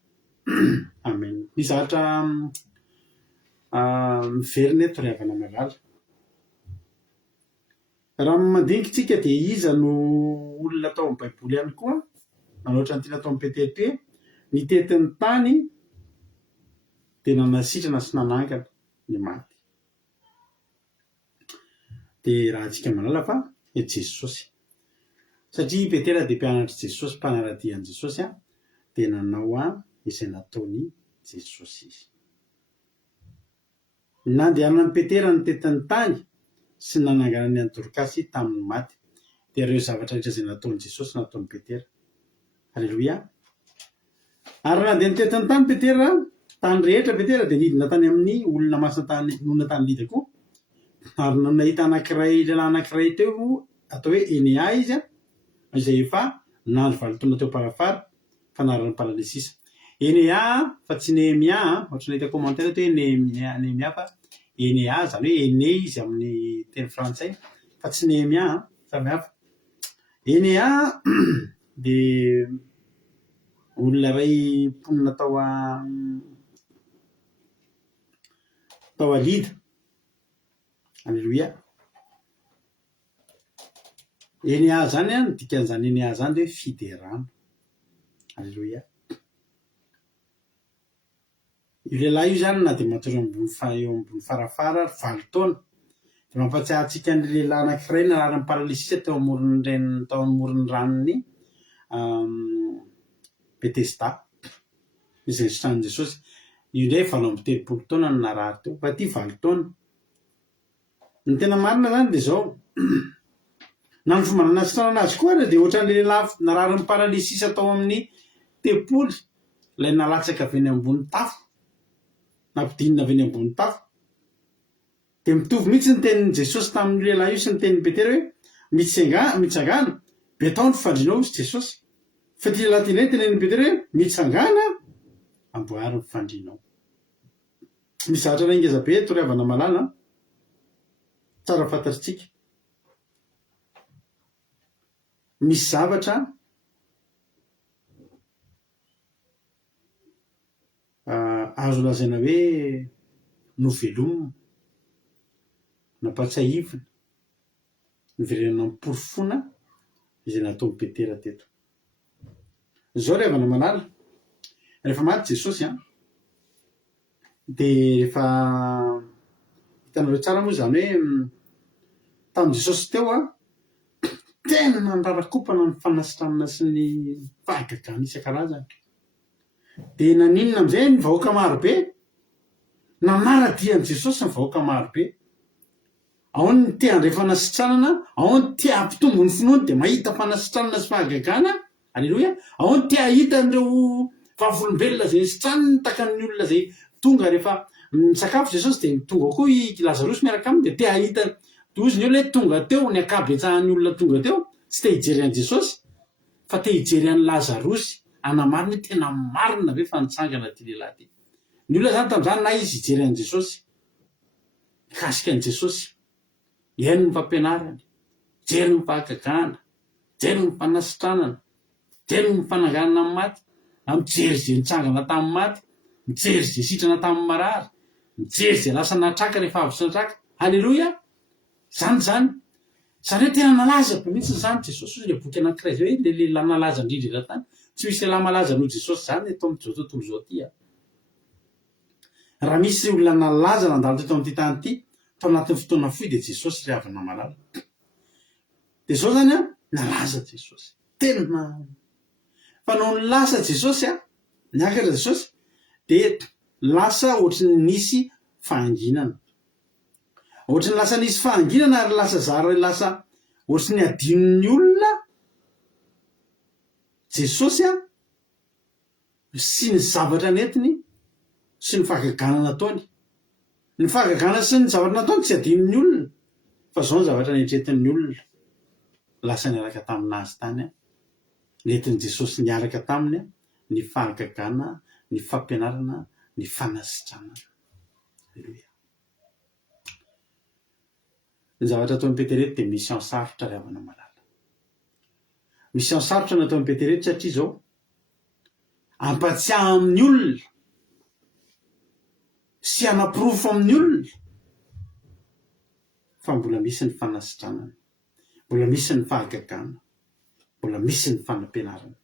Amen. Ny zavatra miverina eto ry havana malala. raha mandinikytsika dia iza no olona tao amin'ny baiboly ihany koa nanoatra ny tiana tao amin'ny Petera hoe ny tetin'ny tany dia nanasitrana sy nanangana ny maty. Dia raha antsika malala fa Jesosy, satria Petera dia mpianatra Jesosy, mpanaradian'i Jesosy dia nanao izay nataony Jesosy izy. Nandehanana ny Petera ny tetin'ny tany sy nanangana ny Dorkasy tamin'ny maty. Dia ireo zavatra rehetra izay nataony Jesosy nataony Petera. Halleloia. Ary nandeha ny tetin'ny tany Petera, tany rehetra Petera dia nidina tany amin'ny olona masina tany nona tany lida koa. Ary nahita anankiray lehilahy anankiray teo atao hoe Enea izy izay efa nandro 20 taona teo parafara fanarany Paralesisa. Enea fa tsy Nehemia, ohatra nahita commentaire hoe Nehemia fa Enea zany hoe Ene izy amin'ny teny frantsay fa tsy Nehemia, samy hafa. Enea dia olona iray mponina tao alida. Halleluia. Enea zany ny dikan'izany Enea zany hoe fiderana. Halleluia. Io lehilahy io zany na dia matory eo ambony farafara 20 taona. Dia mampatsiahy antsika ny lehilahy anankiray nararany Paralesisa tao amoron'ny ranony Betesda izay nisotrahan'i Jesosy. Io indray 20 taona no narary teo fa ity 20 taona. Ny tena marina zany dia izao na ny fomba nanasitrana azy koa dia ohatran'ny lehilahy nararany Paralesisa tao amin'ny tepoly ilay nalatsaka avy eny ambony tafo, nampidinina avy eny ambony tafo. Dia mitovy mihitsy ny tenin'i Jesosy tamin'ny lehilahy io sy ny tenin'ny Petera hoe mitsangana betao ny fifandrinao izy Jesosy. Fa ity lehilahy ity indray tenenin'i Petera hoe mitsangana amboary ny fifandrinao. Misy zavatra iray ngeza be torehavana malala tsara fantatritsika. Misy zavatra azo lazaina hoe novelomina, nampatsiahivina, niverenana mporofona izay nataon'i Petera teto. Izao rehavana malala, rehefa maty Jesosy dia rehefa hitanareo tsara moa zany hoe tamin'i Jesosy teo tena nararakopana ny fanasitranana sy ny fahagagana isan-karazany. Dia naninona amin'izay ny vahoaka marobe, nanaradian'i Jesosy ny vahoaka marobe. Ao ny tia handray fanasitranana, ao ny tia hampitombo ny finoany dia mahita fanasitranana sy fahagagana. Alleloia. Ao ny tia hita an'ireo vavolombelona izay nisitranany takan'ny olona izay tonga rehefa misakafo Jesosy dia tonga koa i Lazarosy miaraka aminy dia tia hita toy ny olona tonga teo ny akabetsahan'ny olona tonga teo tsy te hijery an'i Jesosy fa te hijery an'i Lazarosy anamariny tena marina ve fa nitsangana ty lehilahy ty. Ny olona zany tamin'izany na izy hijery an'i Jesosy, mikasika an'i Jesosy, eny ny fampianarany, jery ny fahagagana, jery ny fanasitranana, jery ny fananganana amin'ny maty, mijery izay nitsangana tamin'ny maty, mijery izay sitrana tamin'ny marary, mijery izay lasa natraka rehefa avy sy natraka. Halleloia. Zany zany hoe tena nalaza mihitsy zany Jesosy. Le boky anankiray zay hoe le lehilahy nalaza indrindra eto tany. Tsy misy lehilahy malaza noho Jesosy zany eto amin'izao tontolo izao ity. Raha misy olona nalaza nandalo teto amin'ity tany ity tao anatin'ny fotoana fohy dia Jesosy ry havana malala. Dia izao zany nalaza Jesosy. Tena fa no nilasa Jesosy niakatra Jesosy dia lasa ohatry ny nisy fahanginana. Ohatry ny lasa nisy fahanginana ary lasa zara lasa ohatry ny adinon'ny olona Jesosy sy ny zavatra netiny sy ny fahagagana nataony. Ny fahagagana sy ny zavatra nataony tsy adinon'ny olona fa zao ny zavatra netretin'ny olona. Lasa niaraka taminazy tany netin'i Jesosy niaraka taminy ny fahagagana, ny fampianarana, ny fanasitranana. Alleluia. Ny zavatra ataon'i Petera dia mission sarotra ry havana malala. Mission sarotra nataon'i Petera satria izao ampatsiahy amin'ny olona sy hanapirofo amin'ny olona fa mbola misy ny fanasitranana. mbola misy ny fahagagana, mbola misy ny fanampianarana,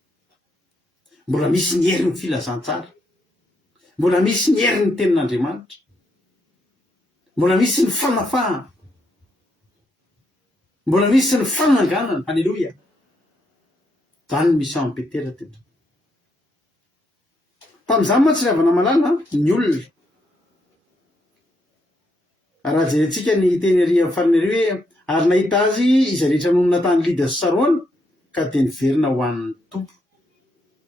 mbola misy ny herin'ny filazantsara, mbola misy ny herin'ny tenin'Andriamanitra, mbola misy ny fanafahana, mbola misy ny fananganana. Halleloia. Zany mission Petera teto. Tamin'izany moa tsy ravana malala ny olona. Raha jerentsika ny teny ery amin'ny farany ery hoe ary nahita azy izay rehetra nonona tany Lida sy Sarona ka dia niverina ho an'ny tompo.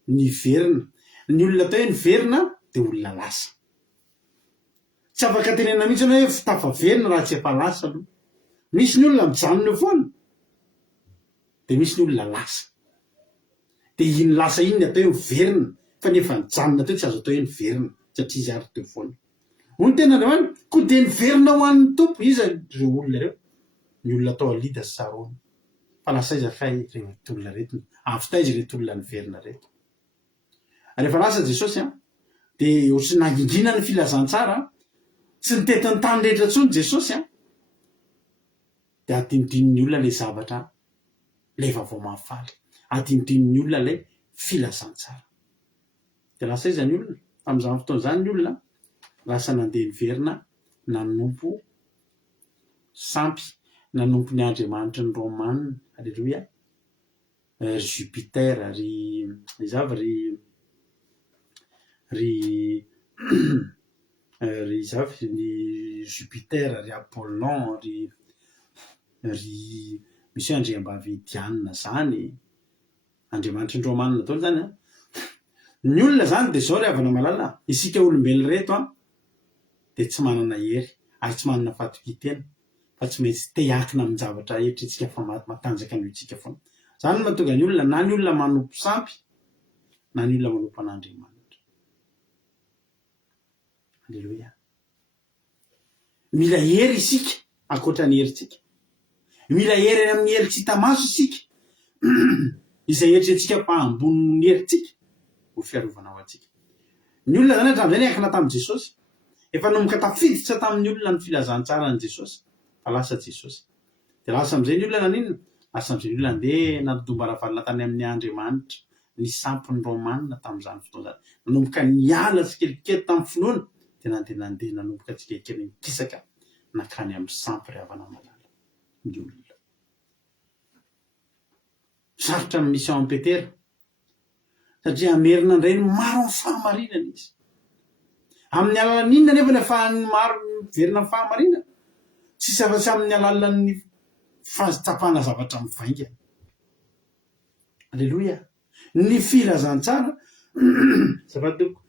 Niverina. Ny olona atao hoe niverina dia olona lasa. Tsy afaka tenena mihitsy hoe tafaverina raha tsy efa lasa aloha. Misy ny olona mijanona eo foana dia misy ny olona lasa. Dia iny lasa iny atao hoe miverina fa nefa nijanona teo tsy azo atao hoe niverina satria izy ary teo foana. Hoy ny ten'Andriamanitra koa dia niverina ho an'ny tompo izy ireo olona ireo. Ny olona atao Lida sy Sarona. Fa lasa izy kay reto olona reto. Avy taiza reto olona niverina reto. Rehefa lasa Jesosy dia ohatry nangingina ny filazantsara, tsy nitety ny tany rehetra intsony Jesosy dia adinodin'ny olona ilay zavatra ilay vaovao mahafaly. Adinodin'ny olona ilay filazantsara. Dia lasa iza ny olona amin'izany fotoana izany ny olona lasa nandeha niverina nanompo sampy, nanompo ny Andriamanitra ny Romanina. Halleloia. Jupiter, ry zavy ny Jupiter, ry Apollon, ry misy andriambavy Diana zany, Andriamanitra ny Romanina daholo zany ny olona zany. Dia zao ry havana malala, isika olombelona reto dia tsy manana hery ary tsy manana fahatokitena fa tsy maintsy te-hiakina amin'ny zavatra eritreretintsika fa matanjaka ny itsika foana. Zany no mahatonga ny olona na ny olona manompo sampy na ny olona manompo an'Andriamanitra. Halleloia. Mila hery isika ankoatra ny herintsika. Mila hery eny amin'ny hery tsy hita maso isika izay eritreretintsika fa ambony herintsika ho fiarovana ho antsika. Ny olona zany hatramin'izay niankina tamin'i Jesosy. Efa nomboka tafiditra tamin'ny olona ny filazantsara ny Jesosy. Fa lasa Jesosy. Dia lasa amin'izay ny olona ninona? Lasa amin'izay ny olona andeha nadombaravalina tany amin'ny Andriamanitra, ny sampy ny Romanina tamin'izany fotoana izany. Nanomboka niala tsikelikely tamin'ny finoana dia nandeha nanomboka tsikelikely mikisaka nakany amin'ny sampy ry havana malala. Ny olona. Sarotra amin'ny mission Petera. Satria amerina indray ny maro amin'ny fahamarinana izy. Amin'ny alalan'inona nefa ny ahafahany maro miverina amin'ny fahamarinana? Tsisy afa-tsy amin'ny alalan'ny fahazitsapana zavatra mivaingana. Alleloia. Ny filazantsara zavadoko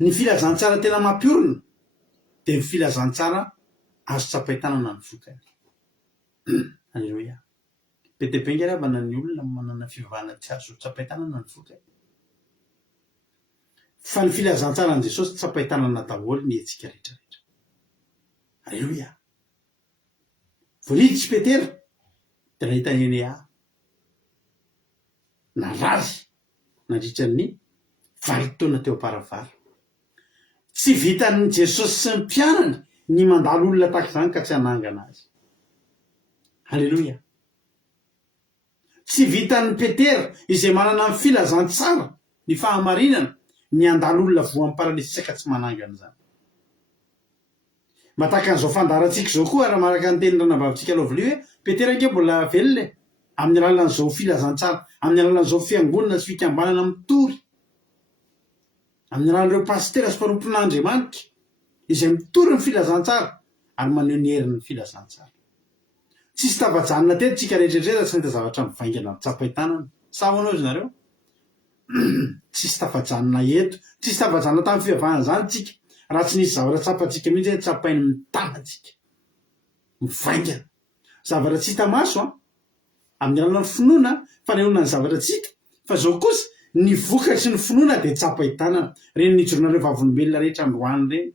ny filazantsara tena mampiorina dia ny filazantsara azo tsapain-tanana ny vokany. Alleloia. Be dia be nge ravana ny olona manana fivavahana tsy azo tsapain-tanana ny vokany. Fa ny filazantsara ny Jesosy tsapain-tanana daholo ny hetsika rehetrarehetra. Alleloia. Voaliditsy Petera dia nahita ny Enea narary nandritra ny 8 taona teo am-paravara. Tsy vitan'ny Jesosy sy ny mpianany ny mandalo olona tahaka izany ka tsy hanangana azy. Halleloia. Tsy vitan'ny Petera izay manana ny filazantsara ny fahamarinana ny andalo olona voan'ny paralysika tsy manangana izany. Mataka an'izao fandarantsika izao koa raha maraka ny teny ranavavitsika aloha hoe Petera ange mbola velona amin'ny alalan'izao filazantsara, amin'ny alalan'izao fiangonana sy fikambanana mitory, amin'ny alalan'ireo pastera sy mpanompon'Andriamanitra izay mitory ny filazantsara ary maneho ny herin'ny filazantsara. Tsisy tafajanona teto tsika rehetrarehetra tsy nahita zavatra mivaingana mitsapain-tanana. Sa hoanao izy nareo? Tsisy tafajanona eto, tsisy tafajanona tamin'ny fivavahana izany tsika. Raha tsy nisy zavatra tsapantsika mihitsy tsapainy mitanantsika. Mivaingana. Zavatra tsy hita maso amin'ny alalan'ny finoana fanehoana ny zavatra tsika. Fa izao kosa ny vokatry ny finoana dia tsapain-tanana. Reny nijoronareo vavolombelona rehetra androany reny.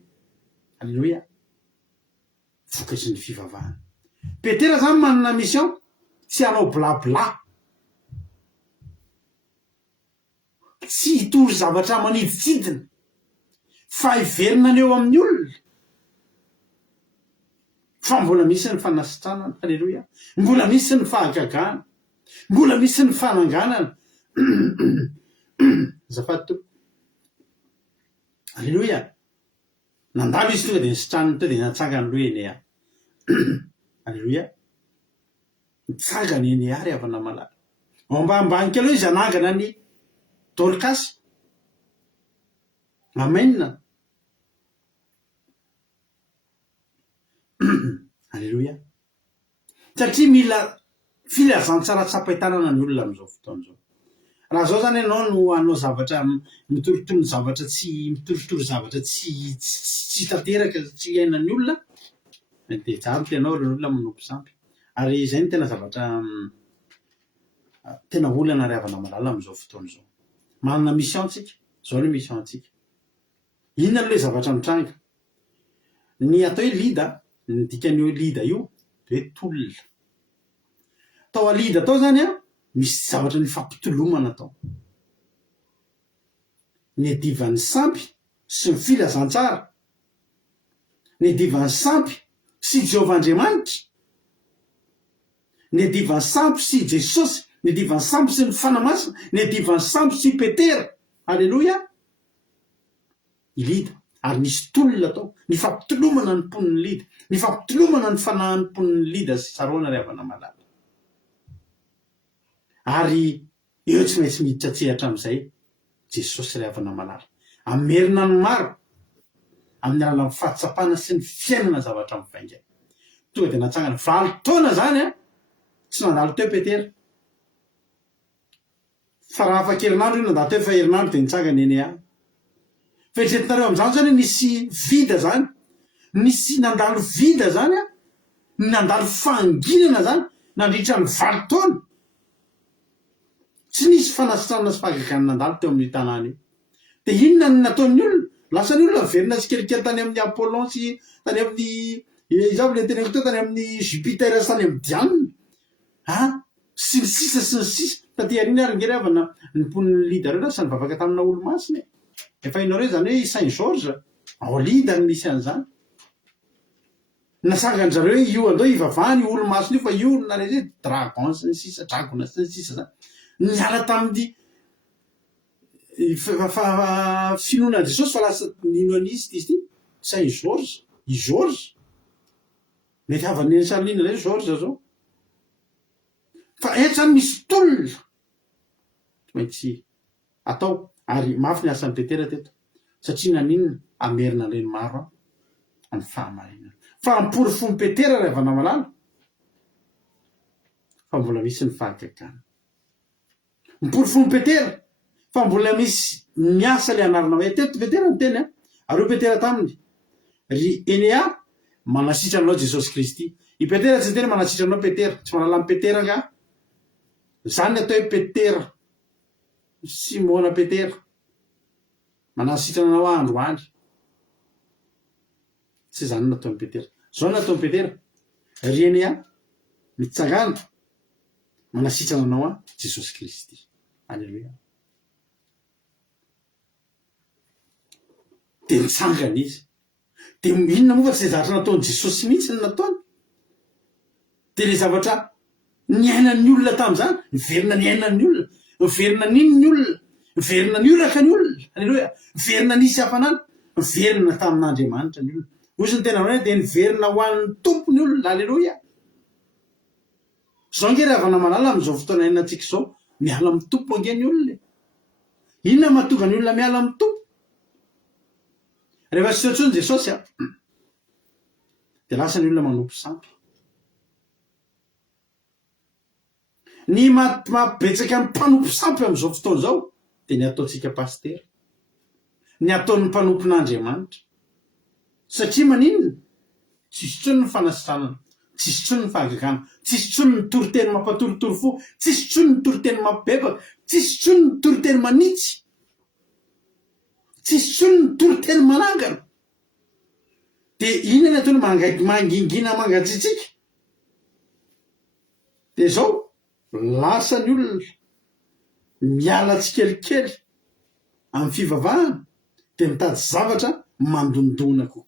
Alleloia. Vokatry ny fivavahana. Petera zany manana mission tsy hanao blabla. Tsy hitory zavatra maniditsidina fa hiverina ny eo amin'ny olona. fa mbola misy ny fanasitranana. Alleloia. Mbola misy ny fahagagana, mbola misy ny fananganana. Zafady to. Alleloia. Nandalo izy tonga de nisitraniny to de natsangany loha Enea. Alleloia. Nitsangany Enea ry avana malala. Ambanimbaniky aloha izy anangana ny Dorcas. Amen. Alleluia. Satria mila filazantsara tsapahitanana ny olona am'izao fotoana zao. Raha zao zany ianao no anao zavatra mitorotoro zavatra tsy tanteraka tsy iainan'ny olona, de jampy ianao ry olona manompo sampy. Ary izay ny tena zavatra tena olana ry havana malala am'izao fotoana zao. Manana mission tsika, zao le mission tsika. Inona le zavatra mitranga? Ny atao hoe lida, ny dikan'io lida io de hoe tolona. Tao alida tao zany misy zavatra ny fampitolomana tao. Ny divan'ny sampy sy ny filazantsara, ny divan'ny sampy sy Jehovah-Andriamanitra, ny divan'ny sampy sy Jesosy, ny divan'ny sampy sy ny fanamasina, ny divan'ny sampy sy Petera. Alleluia. Ilida. Ary misy tolona tao, ny fampitolomana ny mpon'ny lida, ny fampitolomana ny fanahin'ny mpon'ny lida sy sarona ry havana malala. Ary eo tsy maintsy miditra tsehatra am'izay Jesosy ry havana malala. Amerina ny maro amin'ny alalan'ny fahatsapana sy ny fiainana zavatra mivainga. Tonga de natsangana 20 taona zany tsy nandalo teo Petera. Fa raha afa kerinandro io nandalo teo fa herinandro de nitsangana Enea. Fetretinareo am'izany zany nisy vida zany, nisy nandalo vida zany, nandalo fanginana zany, nandritra ny 20 taona. Tsy nisy fanasitrana sy fahagagana nandalo teo amin'ny tanàna io. De inona ny nataon'ny olona? Lasa ny olona verina sy kelikely tany amin'ny Apollon sy tany amin'ny izao le teneniko teo tany amin'ny Jupiter sy tany amin'ny Diane. Sy ny sisa sy ny sisa. Taty arina ary ngery avana ny mpon'ny lida reo lasa nivavaka tamina olo-masina. Efa inareo zany hoe Saint Georges, ao lida ny nisy an'izany. Nasangany zareo io andao ivavahany olo-masina io fa io nareo dragon sy ny sisa, dragona sy ny sisa zany. Niala tamin'ny finoana Jesosy fa lasa ninoanisy izy ty Saint Georges, i Georges. Mety havan'ny Charline le Georges zao. Fa eto zany misy tolona. Maintsy atao. Ary mafy ny asan'ny Petera teto. Satria naninona amerina reny maro amin'ny fahamarinana. Fa ampory fony Petera ry havana malala. Fa mbola misy ny fahagagana. Mpory fony Petera. Fa mbola misy miasa le anarana hoe teto Petera ny teny. Areo Petera taminy. Ry Enea manasitra anao Jesosy Kristy. I Petera tsy teny manasitra anao Petera. Tsy manala amin'ny Petera nga. Zany atao hoe Petera. Simona Petera. Manasitra anao androany. Tsy zany nataon'ny Petera. Zao nataon'ny Petera. Ry Enea mitsangana manasitra anao Jesosy Kristy. Alleluia. De nitsangana izy. De inona moa fa tsy zavatra nataon'i Jesosy mihitsy ny nataony. De le zavatra niainan'ny olona tamin'izany, niverina ny ainan'ny olona, niverina nin'ny olona, niverina ny oraka ny olona. Alleluia. Niverina nisy hafanana, niverina tamin'Andriamanitra ny olona. Ozy ny tena hoe de niverina ho an'ny tompo ny olona. Alleluia. Zao nge ry havana malala am'izao fotoana iainantsika zao, miala amin'ny tompo ange ny olona. Inona mahatonga ny olona miala amin'ny tompo? Rehefa tsy tsotsony Jesosy de lasa ny olona manompo sampy. Ny mabetsaka amin'ny mpanompo sampy am'izao fotoana zao de ny ataontsika pastera, ny ataon'ny mpanompon'Andriamanitra. Satria maninona? Tsisy tsony ny fanasitranana, tsisy tsony ny fahagagana, tsisy tsony ny toroteny mampatorotoro fo, tsisy tsony ny toroteny mampibebaka, tsisy tsony ny toroteny manitsy, tsisy tsony ny toroteny manangana. De inona ny ataony mangingina mangatsitsika? De zao lasa ny olona miala tsikelikely amin'ny fivavahana de mitady zavatra mandondona kokoa.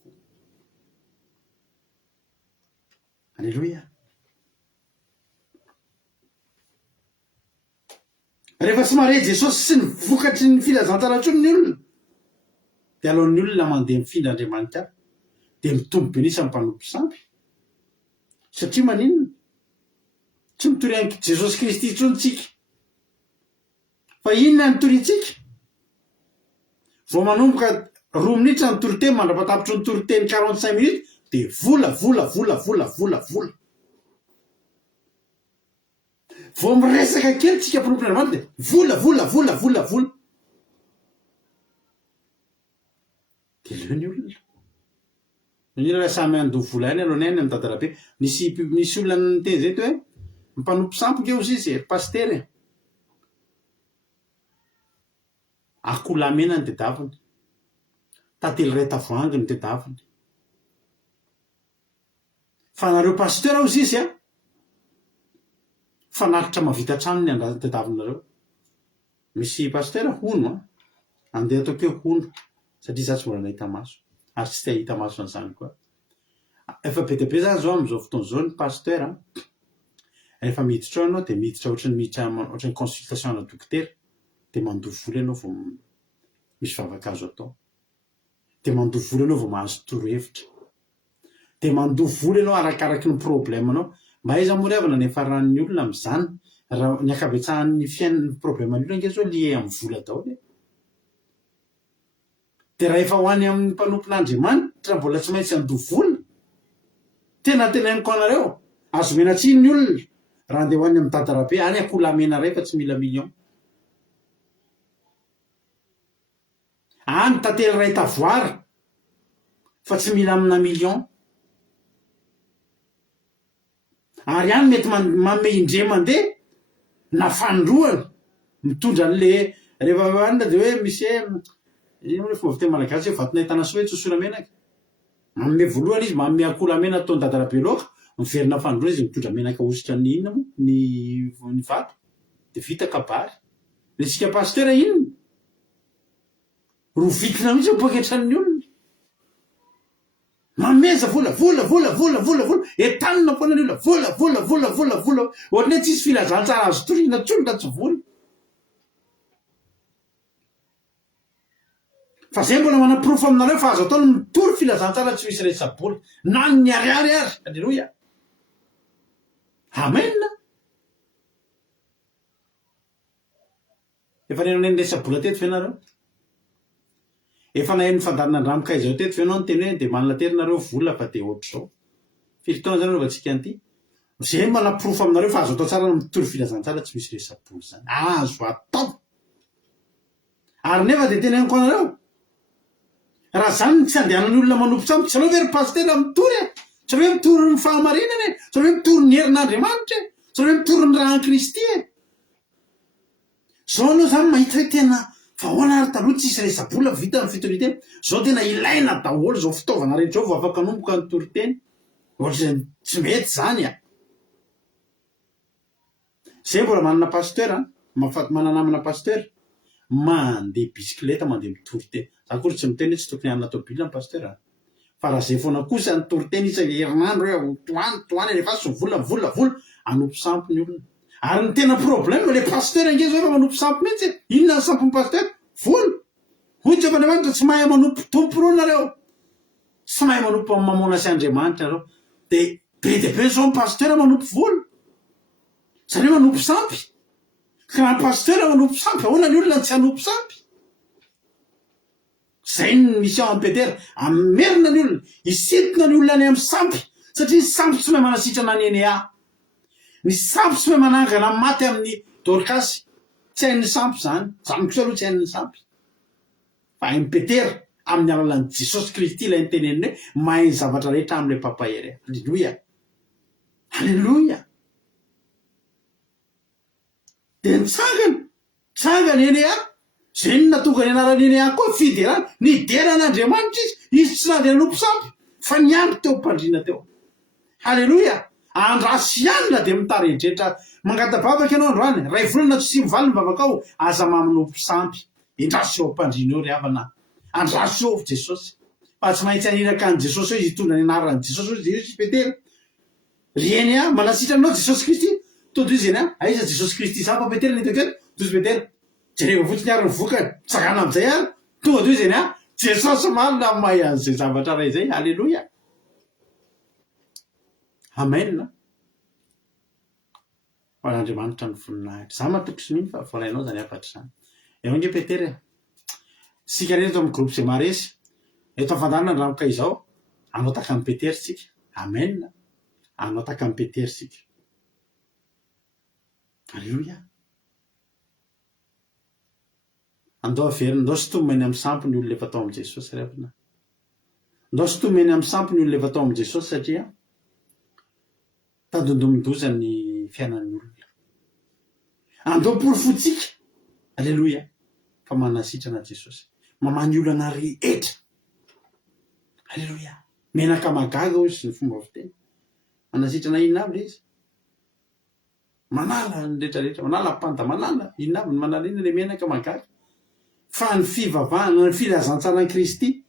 Alleloia. Rehefa tsy mare Jesosy sy ny vokatry ny filazantsara-tsony ny olona dia alohan'ny olona mandeha mifindra Andriamanitra dia mitombo be nisa mpanompo sampy satria maninona tsy mitory an'i Jesosy Kristy intsony tsika fa inona ny torintsika vao manomboka 2 minitra ny toriteny mandrapatapitry ny toriteny 45 minutes dia vola vao miresaka kely tsika mpinompona Andriamanitra dia vola dia leo ny olona ny raha samy andoha vola ihany aloha ny ainy amin'ny tantarabe misy olona niteny zay hoe mpanompo sampy nkeo izy pastery akolamena ny tedaviny tantely ray tavoahangy ny tedaviny fa nareo pasteur ao izy fanaritra mavita trano ny andrazany tedavinareo misy pasteur hono andeha atao keo hono satria za tsy mbola nahita maso ary tsy tia hita maso an'izany koa efa be dia be zany zao amin'izao fotoana zao ny pasteur rehefa miditra ao ianao dia miditra ohatran'ny consultation ana dokotera dia mandoha vola ianao vao misy vavakazo atao dia mandoha vola ianao vao mahazo torohevitra dia mandoha vola ianao arakaraky ny problemanao mba iza moa riavana ny efaran'ny olona amin'izany raha ny akabetsahan'ny fiainany probleman'ny olona nge zao lié amin'ny vola daholo dia raha efa ho any amin'ny mpanompon'Andriamanitra mbola tsy maintsy andoha vola tena tenainiko anareo azo mena tsiny ny olona raha andeha ho any amin'ny tantarabe any akolamena ray fa tsy mila million any tantely ray tavoara fa tsy mila amina million ary any mety manome indre mandeha na fandroana mitondra an'le rehefa anina dia hoe misy hoe fomba fiteny malagasy hoe vatona hitana soa hoe tsosora menaka manome voalohany izy manome akolamena ataony tantarabe loaka miverina fandroana izy mitondra menaka ositra ny inona moa ny vato dia vita kabary le sika pasteur inona rovitina mihitsy mipoketrany olona mameza vola etanina foana ny olona vola ohatrany hoe tsisy filazantsara azo toriana tsony raha tsy vola fa zay mbola manaprofo aminareo fa azo ataony mitory filazantsara tsy misy resabola na ny ariary ary alleloia amen efa neno ny resabola teto fe nareo efa nahay ny fandarina andramokay zao teto fe anao ny teny hoe dia manana terinareo vola fa dia ohatr'izao firy-taona zany rovantsika an'ity zay manaprofo aminareo fa azo atao tsara no mitory filazantsara tsy misy resabola zany azo atao ary nefa dia teny aniko anareo raha zany tsy andehanan'ny olona manompo sampy tsy aleo very pasteur mitory tsy aleo hoe mitory ny fahamarinana tsy aleo hoe mitory ny herin'Andriamanitra tsy aleo hoe mitory ny rahan'i Kristy zao anao zany mahita hoe tena fa hoana ary taloha tsisy resabola vita amin'ny fitoriteny zao tena ilaina daholo zao fitaovana rehetra zao vao afaka anomboka ny toriteny ohatr'izay tsy mety zany zay mbola manana pasteur mananamina pasteur mandeha bisikileta mandeha mitoriteny za kory tsy miteny hoe tsy tokony hanina tômôbila ny pasteur fa raha zay foana kosa ny toriteny isa herinandro hoe toany rehefa sy vola anompo sampy ny olona ary ny tena problème le pasteur nge zao efa manompo sampy mihitsy inona ny sampy ny pasteur vola hoy Jehovah Andriamanitra tsy mahay manompo tompo ro nareo tsy mahay manompo amin'ny mamona sy Andriamanitra nareo dia be dia be zao ny pasteur manompo vola zany hoe manompo sampy ka ny pasteur manompo sampy ahoana ny olona tsy hanompo sampy zay ny mission ampetera amerina ny olona isitona ny olona any amin'ny sampy satria ny sampy tsy mahay manasitrana ny Enea ny sampy tsy mahay manangana maty amin'ny Dorcasy tsy hain'ny sampy zany kosa aloha tsy hain'ny sampy fa impetera amin'ny alalan'i Jesosy Kristy ilay niteneniny hoe mahay ny zavatra rehetra amin'ilay papahery alleloia dia nitsangana Enea zay ny natonga ny anarany Enea koa fiderana nideran'Andriamanitra izy tsy nandeha nanompo sampy fa niandry teo mpandrina teo alleloia andrasy ianina dia mitaredretra mangatabavaka ianao androany ray volana tsy mivaly ny vavakao aza manompo sampy indraso eo mpandrina eo ry havana andraso eo Jesosy fa tsy maintsy aniraka an' Jesosy eo izy hitondra ny anaran'i Jesosy eo izy petera rieny manasitra anao Jesosy Kristy toy izy eny aiza Jesosy Kristy za papetery nitokeny tozy petery jereva fotsiny ary nivoka sagana am'izay ary tonga toy izy eny Jesosy marina mahay an'izay zavatra ray zay. Alleloia, amen. Ho an'Andriamanitra ny voninahitra za matoky sy miny fa voalainao zany afatra zany. Eo nge petery sika reto amin'ny groupe zay maresy eto afandarana ramoka izao anao taka amin'ny petery sika, amen. Anao taka amin'ny petery sika, alleloia. Andao averina ndao sotomeny amin'ny sampy ny olona efa tao amin'i Jesosy revina, ndao sotomeny amin'ny sampy ny olona efa tao amin'i Jesosy satria tadondomindoza ny fiainan'ny olona. Andao porofotsika, alleloia, fa manasitrana Jesosy mamany olana rehetra, alleloia. Menaka magaga ozy sy ny fomba fiteny manasitrana inona aby izy, manala ny rehetrarehetra, manala panta, manala inona aby ny manala ina le menaka magaga, fa ny fivavahana ny filazantsarany Kristy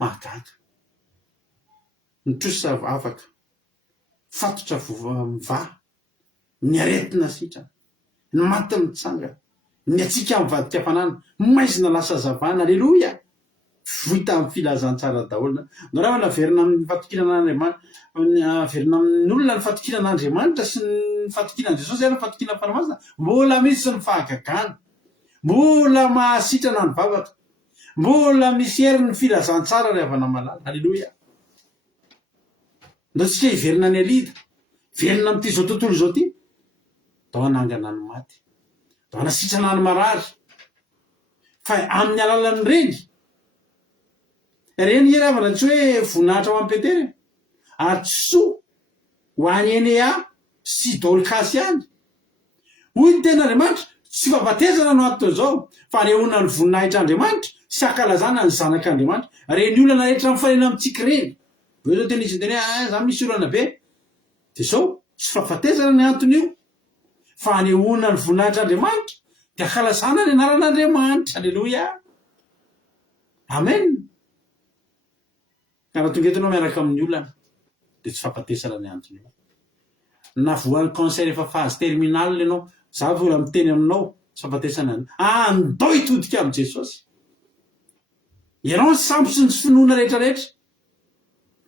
magaga, nitrosa afaka fatotra miva, ny aretina sitrana, ny maty mitsanga, ny atsika mivadika hafanana, maizina lasa zavana, alleloia. Vita amin'ny filazantsara daholona. No raha naverina amin'ny fatokinan'Andriamanitra, averina amin'ny olona ny fatokinan'Andriamanitra sy ny fatokinan'i Jesosy ary ny fatokinan'ny fanamasina, mbola misy ny fahagagana, mbola mahasitrana ny vavaka, mbola misy hery ny filazantsara ry havana malala, alleloia. Ndao tsika hiverina ny alida, verina amin'ity zao tontolo zao ty, dao anangana ny maty, dao anasitrana ny marary, fa amin'ny alalan'ny reny iry avana tsy hoe voninahitra ho amin'ny petery ary tsoa ho any Enea sy Dorcas ihany. Hoy ny ten'Andriamanitra tsy fahafatezana no ato zao fa anehoana ny voninahitr'Andriamanitra sy akalazana ny zanak'Andriamanitra. Reny olana rehetra mifanena amintsika reny. Eo zao tena izy teny za misy olana be de zao tsy fahafatezana ny anton'io fa anehoana ny voninahitr'Andriamanitra de akalazana ny anaran'Andriamanitra, alleloia, amen. Ka raha tonga etonao miaraka amin'ny olana de tsy fahafatesana ny anton'io. Na voan'ny cancer efa phase terminale ianao, za vola miteny aminao tsy fahafatesana ny andao hitodika amin'i Jesosy. Ianao ny sampy sy ny finoana rehetrarehetra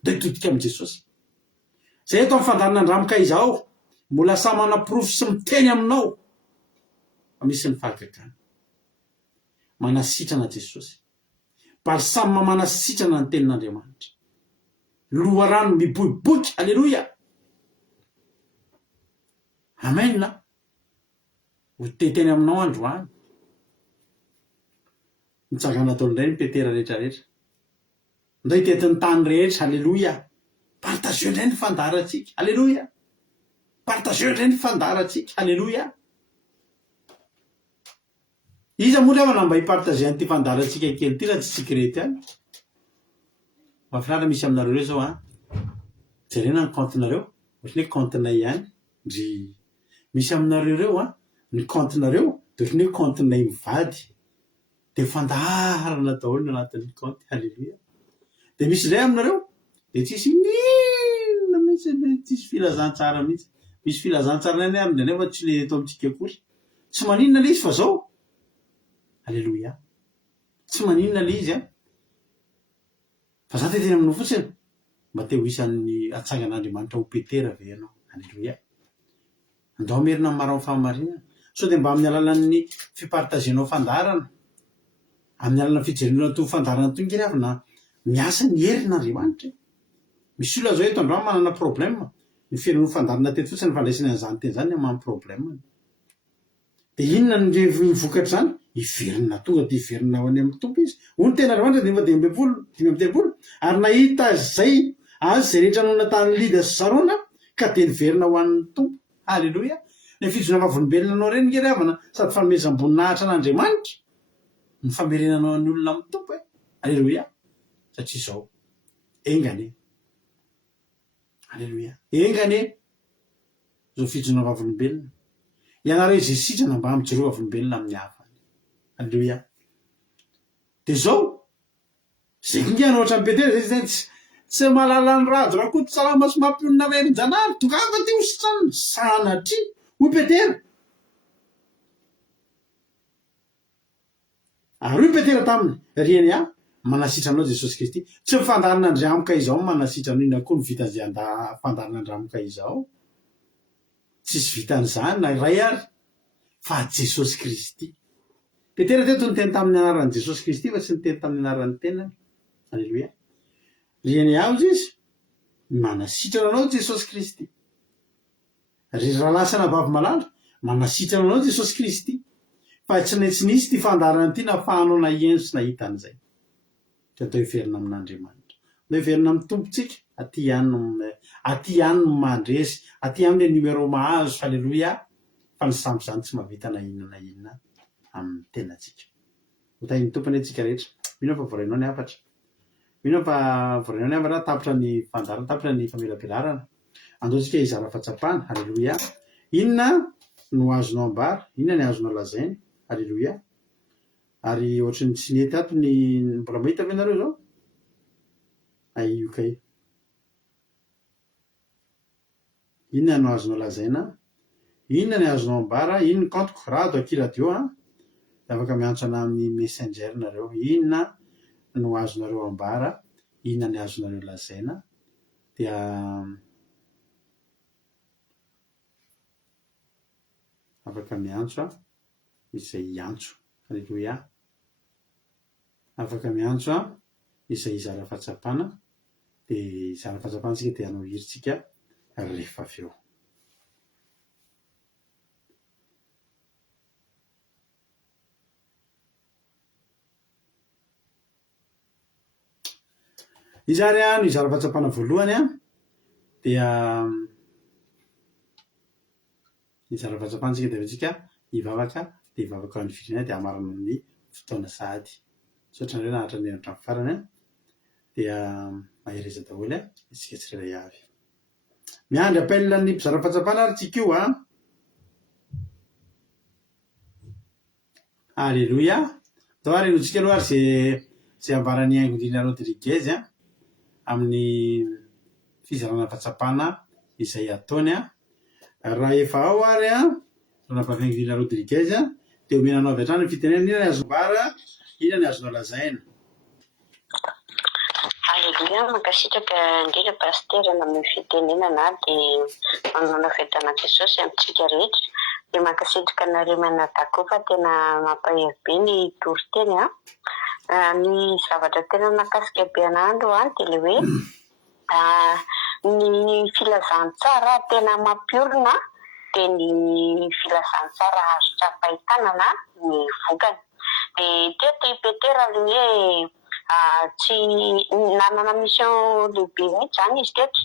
da hitodika amin'i Jesosy. Zay eto amin'ny fandaharana andramoka izao mbola samy manapirofo sy miteny aminao fa misy ny fahagagana. Manasitrana Jesosy, samy manasitrana ny tenin'Andriamanitra, loharano miboiboiky, alleloia, amen. Ho teteny aminao androany mitsangana ataon'indray ny petera rehetrarehetra, ndao hitetin'ny tany rehetra, alleloia. Partageo indray ny fandaratsika, alleloia, partageo indray ny fandaratsika, alleloia. Iza moa rehefa mba hipartage an'ity fandaratsika kely ty raha tsy sikrety any. Mahafinaritra misy aminareo reo zao jerena ny comptenareo, ohatrany hoe comptenay ihany ndry misy aminareo reo ny comptenareo de ohatrany hoe comptenay mivady de fandaharana daholo ny anatin'ny compte, alleluia. De misy zay aminareo de tsisy ninona mihitsy, tsisy filazantsara mihitsy, misy filazantsara any ary nefa tsy le eto amintsika akory, tsy maninona le izy fa zao, alleluia, tsy maninona le izy fa za teteny aminao fotsiny mba te ho isan'ny atsangan'Andriamanitra ho petera ve ianao, alleluia. Andao merina amin'ny maro amin'ny fahamarinana so de mba amin'ny alalan'ny fipartagenao fandarana, amin'ny alalan'ny fijerenao to fandarana to ngery avy na miasa ny herin'Andriamanitra. Misy olona zao eto androany manana problème, ny firenao fandarana teto fotsiny fandraisany an'izany teny zany amin'ny problème. De inona ny vokatra zany? Iverina tonga de iverina ho any amin'ny tompo izy. Hoy ny ten'Andriamanitra dimy amby telopolo ary nahita zay azy zay rehetra no nata'ny Lida sy Sarona ka de niverina ho an'ny tompo, alleloia. Ny fijona vavolombelona anao reny ngery havana sady fanomezam-boninahitra an'Andriamanitra ny famerenanao any olona amin'ny tompo, alleloia. Satria zao engane, alleloia, engane zao fijona vavolombelona ianareo izay sitrana mba mijoro vavolombelona amin'ny hafa, alleluia. De zao zay kingiana ohatra ny petera zay tsy malala ny rado raha koa salama sy mampionina rerinjanahary tokava ty ositrany sanatry hoy Petera. Ary hoy Petera taminy reny manasitra anao Jesosy Kristy, tsy mifandarina andriamoka izao manasitra anao, ina koa ny vita zay fandarina andriamoka izao, tsisy vitan'izany na iray ary fa Jesosy Kristy. Petera teto niteny tamin'ny anaran'i Jesosy Kristy fa tsy niteny tamin'ny anaran'ny tenany. Alleluia. Reny avy izy manasitrana anao Jesosy Kristy. Ry ralasana vavy malala manasitrana anao Jesosy Kristy. Fa tsy nisy ty fandarana ty nafahanao naheno sy nahita an'izay. Atao hiverina amin'Andriamanitra. Atao hiverina amin'ny tompontsika. Aty ihany no mandresy. Aty ihany le numéro mahazo. Alleluia. Fa ny samy zany tsy mahavita na inona amin'ny tenantsika. Hotahin'ny tompony antsika rehetra. Mino fa voarainao ny hafatra. Mino fa voarainao ny hafatra tapitra ny fandarana, tapitra ny famelabelarana. Andaontsika hizara fahatsapana. Alleluia. Inona no azonao ambara? Inona ny azonao lazaina? Alleluia. Ary ohatrany tsy nety ato ny mbola mahita ve nareo zao? Io kay. Inona no azonao lazaina? Inona ny azonao ambara? Ino ny kantoko? Rado aky radio afaka miantso ana amin'ny messenger nareo. Inona no azonareo ambara? Inona ny azonareo lazaina? Dia afaka miantso izay iantso. Alleluia. Afaka miantso izay izara fahatsapana. Dia izara fahatsapana tsika dia hanao hiritsika rehefa avy eo. Izary no izara fahatsapana voalohany dia izara fahatsapana tsika dia avetsika hivavaka dia hivavaka ny firenena dia hamarana ny fotoana sahady. Ohatrany hoe nahatra ny hatramin'ny farany dia mahireza daholo isika tsirairay avy. Miandry appel ny mpizara fahatsapana ary tsika io Alleluia. Atao ary enotsika aloha ary zay ambarany Aingodina Rodriguez amin'ny fizarana fahatsapana izay ataony raha efa ao ary Aingodina Rodriguez dia omenanao avy hatrany ny fitenenana. Inona ny azombara? Inona ny azonao lazaina? Alleluia. Mankasitraka indrindra pastera amin'ny fitenenana dia manana fetana Jesosy amintsika rehetra. Dia mankasitraka nareo manadakofa tena mampahery ny toriteny ny zavatra tena nakasika be an'andro dia le hoe ny filazantsara tena mampiorina dia ny filazantsara azo tsapahitanana ny vokany. Dia teto Petera le hoe tsy nanana mission lehibe mihitsy zany izy teto,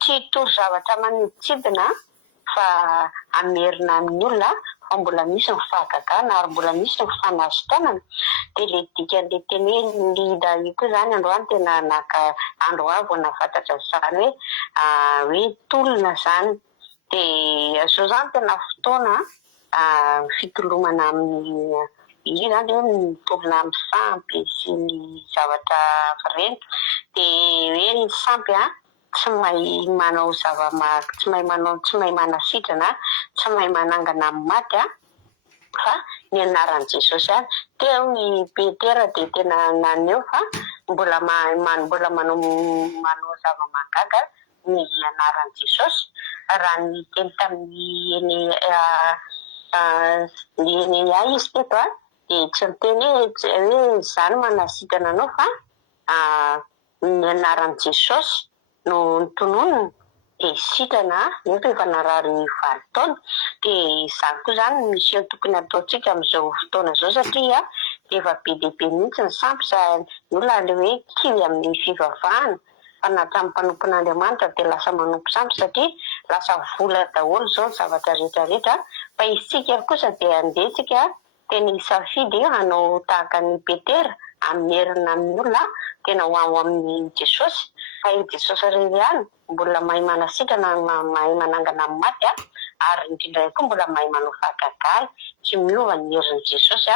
tsy tory zavatra maniditsidina fa amerina amin'ny olona fa mbola misy ny fahagagana ary mbola misy ny fanazon-tanana. Dia le dikan'le teny hoe lida io koa zany androany tena naka andro avo nafantatra zany hoe tolona zany. Dia zao zany tena fotoana fitolomana amin'ny io zany hoe mitolona amin'ny sampy sy ny zavatra reny. Dia hoe ny sampy tsy mahay manao tsy mahay manasitrana, tsy mahay manangana amin'ny maty fa ny anaran'i Jesosy teo ny Petera dia tena naneho fa mbola manao zava-mahagaga ny anaran'i Jesosy. Raha ny teny tamin'ny eny izy teto dia tsy miteny hoe zany manasitrana anao fa ny anaran'i Jesosy no nitononona dia sitrana nefa efa narary 20 taona. Dia izany koa zany misy tokony ataontsika amin'izao fotoana izao satria efa be dia be mihitsy ny sampy ny olona le hoe kivy amin'ny fivavahana. Fa natamin'ny mpanompon'Andriamanitra dia lasa manompo sampy satria lasa vola daholo izao ny zavatra rehetrarehetra. Fa isika kosa dia andesika tena hisafidy hanao tahaka ny Petera amin'ny herina amin'ny olona tena ho ao amin'ny Jesosy. Fa i Jesosy irery ihany mbola mahay manasitrana, mahay manangana amin'ny maty ary indrindra koa mbola mahay manao fahagagahy. Tsy miova ny herin'i Jesosy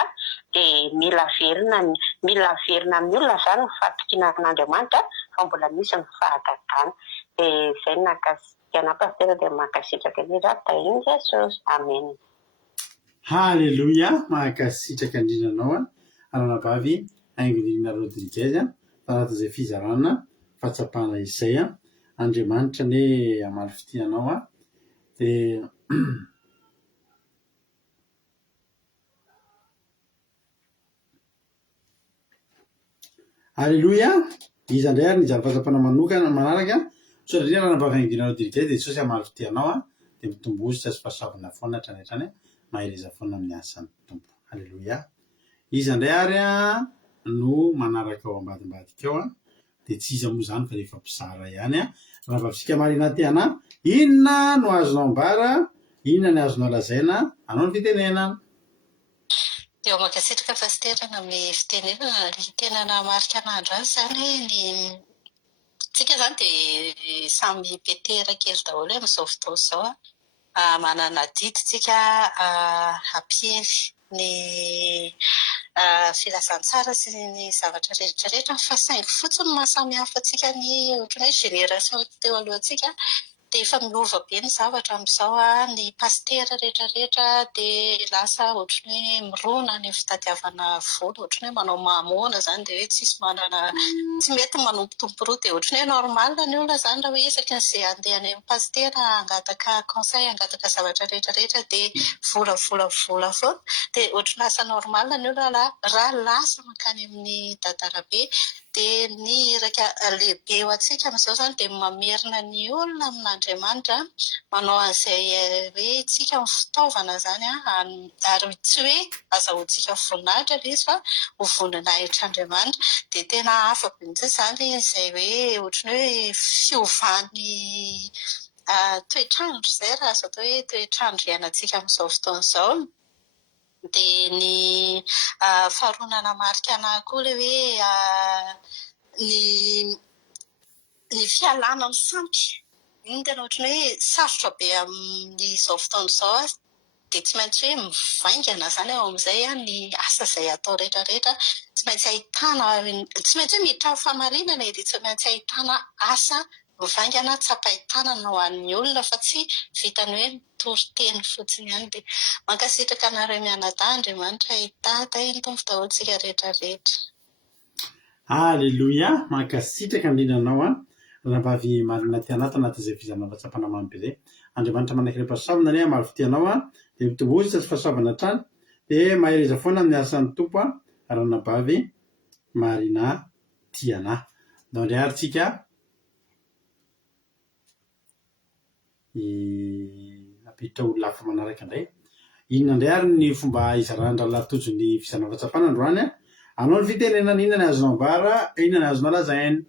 dia mila averina amin'ny olona zany ny fatokinan'Andriamanitra fa mbola misy ny fahagagana dia izay nakasitrana pastera dia makasitraka indrindra tainy Jesosy. Amen. Halleluja, mahakasitraka indrindra anao ranabavy Aingonina Rodriguez tanaty izay fizarana fahatsapana izay Andriamanitra ny amaly fitianao dia Halleluja, izy indray ary nizaly fahatsapana manokana manaraka satria ranabavy Aingonina Rodriguez dia Jesosy amaly fitianao dia mitombozy sy fahasoavana foana hatrany mahereza foana amin'ny asan'ny tompo. Halleluja. Izy indray ary no manaraka ao ambadimbadika ao dia tsy iza moa izany fa rehefa mpizara ihany raha vavisika marina tiana inona no azonao ambara, inona ny azonao lazaina anao ny fitenenana. Eo makasitraka pasterana amin'ny fitenenana ny tena marika an'andro azy izany ny tsika izany dia samy petera kely daholo amin'izao fotoana izao manana didy tsika apiely ny filazantsara sy ny zavatra rehetrarehetra fa saingy fotsiny mahasamy hafa antsika ny ohatran'ny hoe génération teo alohantsika dia efa miova be ny zavatra amin'izao ny pastera rehetrarehetra dia lasa ohatran'ny hoe mirona ny fitadiavana vola ohatran'ny hoe manao mahamoana izany dia hoe tsisy manana tsy mety manompotompo roa dia ohatran'ny hoe normal ny olona izany raha hoe isaky n'izay andeha any amin'ny pastera angataka conseil angataka zavatra rehetrarehetra dia vola foana dia ohatran'ny lasa normal ny olona raha lasa mankany amin'ny dadarabe dia ny raika lehibe eo antsika amin'izao izany dia mamerina ny olona amin'Andriamanitra manao an'izay hoe tsika ny fitaovana izany ary tsy hoe azahoantsika voninahitra ilay izy fa ho voninahitran'Andriamanitra dia tena hafa be mihitsy izany izay hoe ohatran'ny hoe fiovany toetrandro izay raha azo atao hoe toetrandro iainantsika amin'izao fotoana izao. Dia ny faharonana marika anahy koa ilay hoe ny fialana amin'ny sampy iny tena ohatran'ny hoe sarotra be amin'izao fotoana izao dia tsy maintsy hoe mivaingana izany ao amin'izay ny asa izay atao rehetrarehetra tsy maintsy ahitana tsy maintsy hoe miditra amin'ny famarinana dia tsy maintsy ahitana asa mivaingana tsapahitana ho an'ny olona fa tsy vitany hoe toriteny fotsiny ihany dia mankasitraka anareo mianadahy Andriamanitra hitata iny tompo daholo rehetrarehetra. Halleluja, mankasitraka indrindra anao ranabavy marina tiana tanaty izay fizarana fahatsapana mamy be izay Andriamanitra manaiky pasaovana ny amaly fitianao dia mitombozy sy fahasoavana hatrany dia mahereza foana amin'ny asan'ny tompo ranabavy marina tiana. Ndao indray ary tsika apiditra olona hafa manaraka indray. Inona indray ary ny fomba izarandra tojo ny fizarana fahatsapana androany anao ny fitenenana inona ny azonao ambara, inona ny azonao lazaina.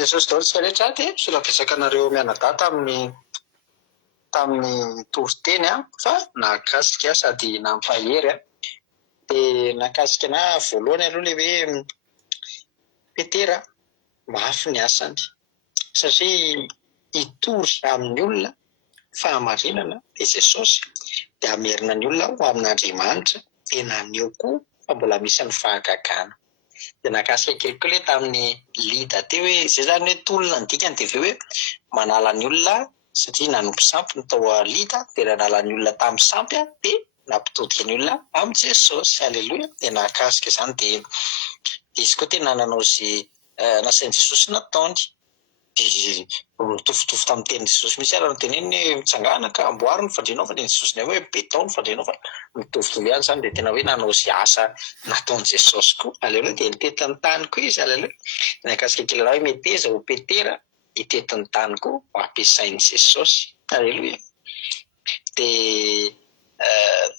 Jesosy daholo tsika rehetra dia solabetsaka anareo mianadahy tamin'ny toriteny fa nakasika sady nampahery dia nakasika na voalohany aloha ilay hoe petera mafy ny asany satria hitory amin'ny olona fahamarinana dia Jesosy dia amerina ny olona ho amin'Andriamanitra dia naneho koa fa mbola misy ny fahagagana. Dia nakasika kelikely hoe tamin'ny lida teo hoe izay izany hoe tolona ny dikany dia hoe manala ny olona satria nanompo sampy ny tao lida dia nanala ny olona tamin'ny sampy dia nampitodika ny olona amin'ny Jesosy. Halleluja. Dia nakasika izany dia izy koa tena nanao izay nasain'i Jesosy nataony dia mitovitovy tamin'ny tenin' Jesosy misy ary ny teneny hoe mitsangana ka amboary ny fandrinao fa tenin' Jesosy hoe beton ny fandrinao fa mitovitovy ihany izany dia tena hoe nanao izay asa nataon'i Jesosy koa. Halleluja. Dia nitetiny tany koa izy. Halleluja. Nakasika kely raha hoe meteza ho petera hitetiny tany koa ho ampiasain'i Jesosy. Halleluja. Dia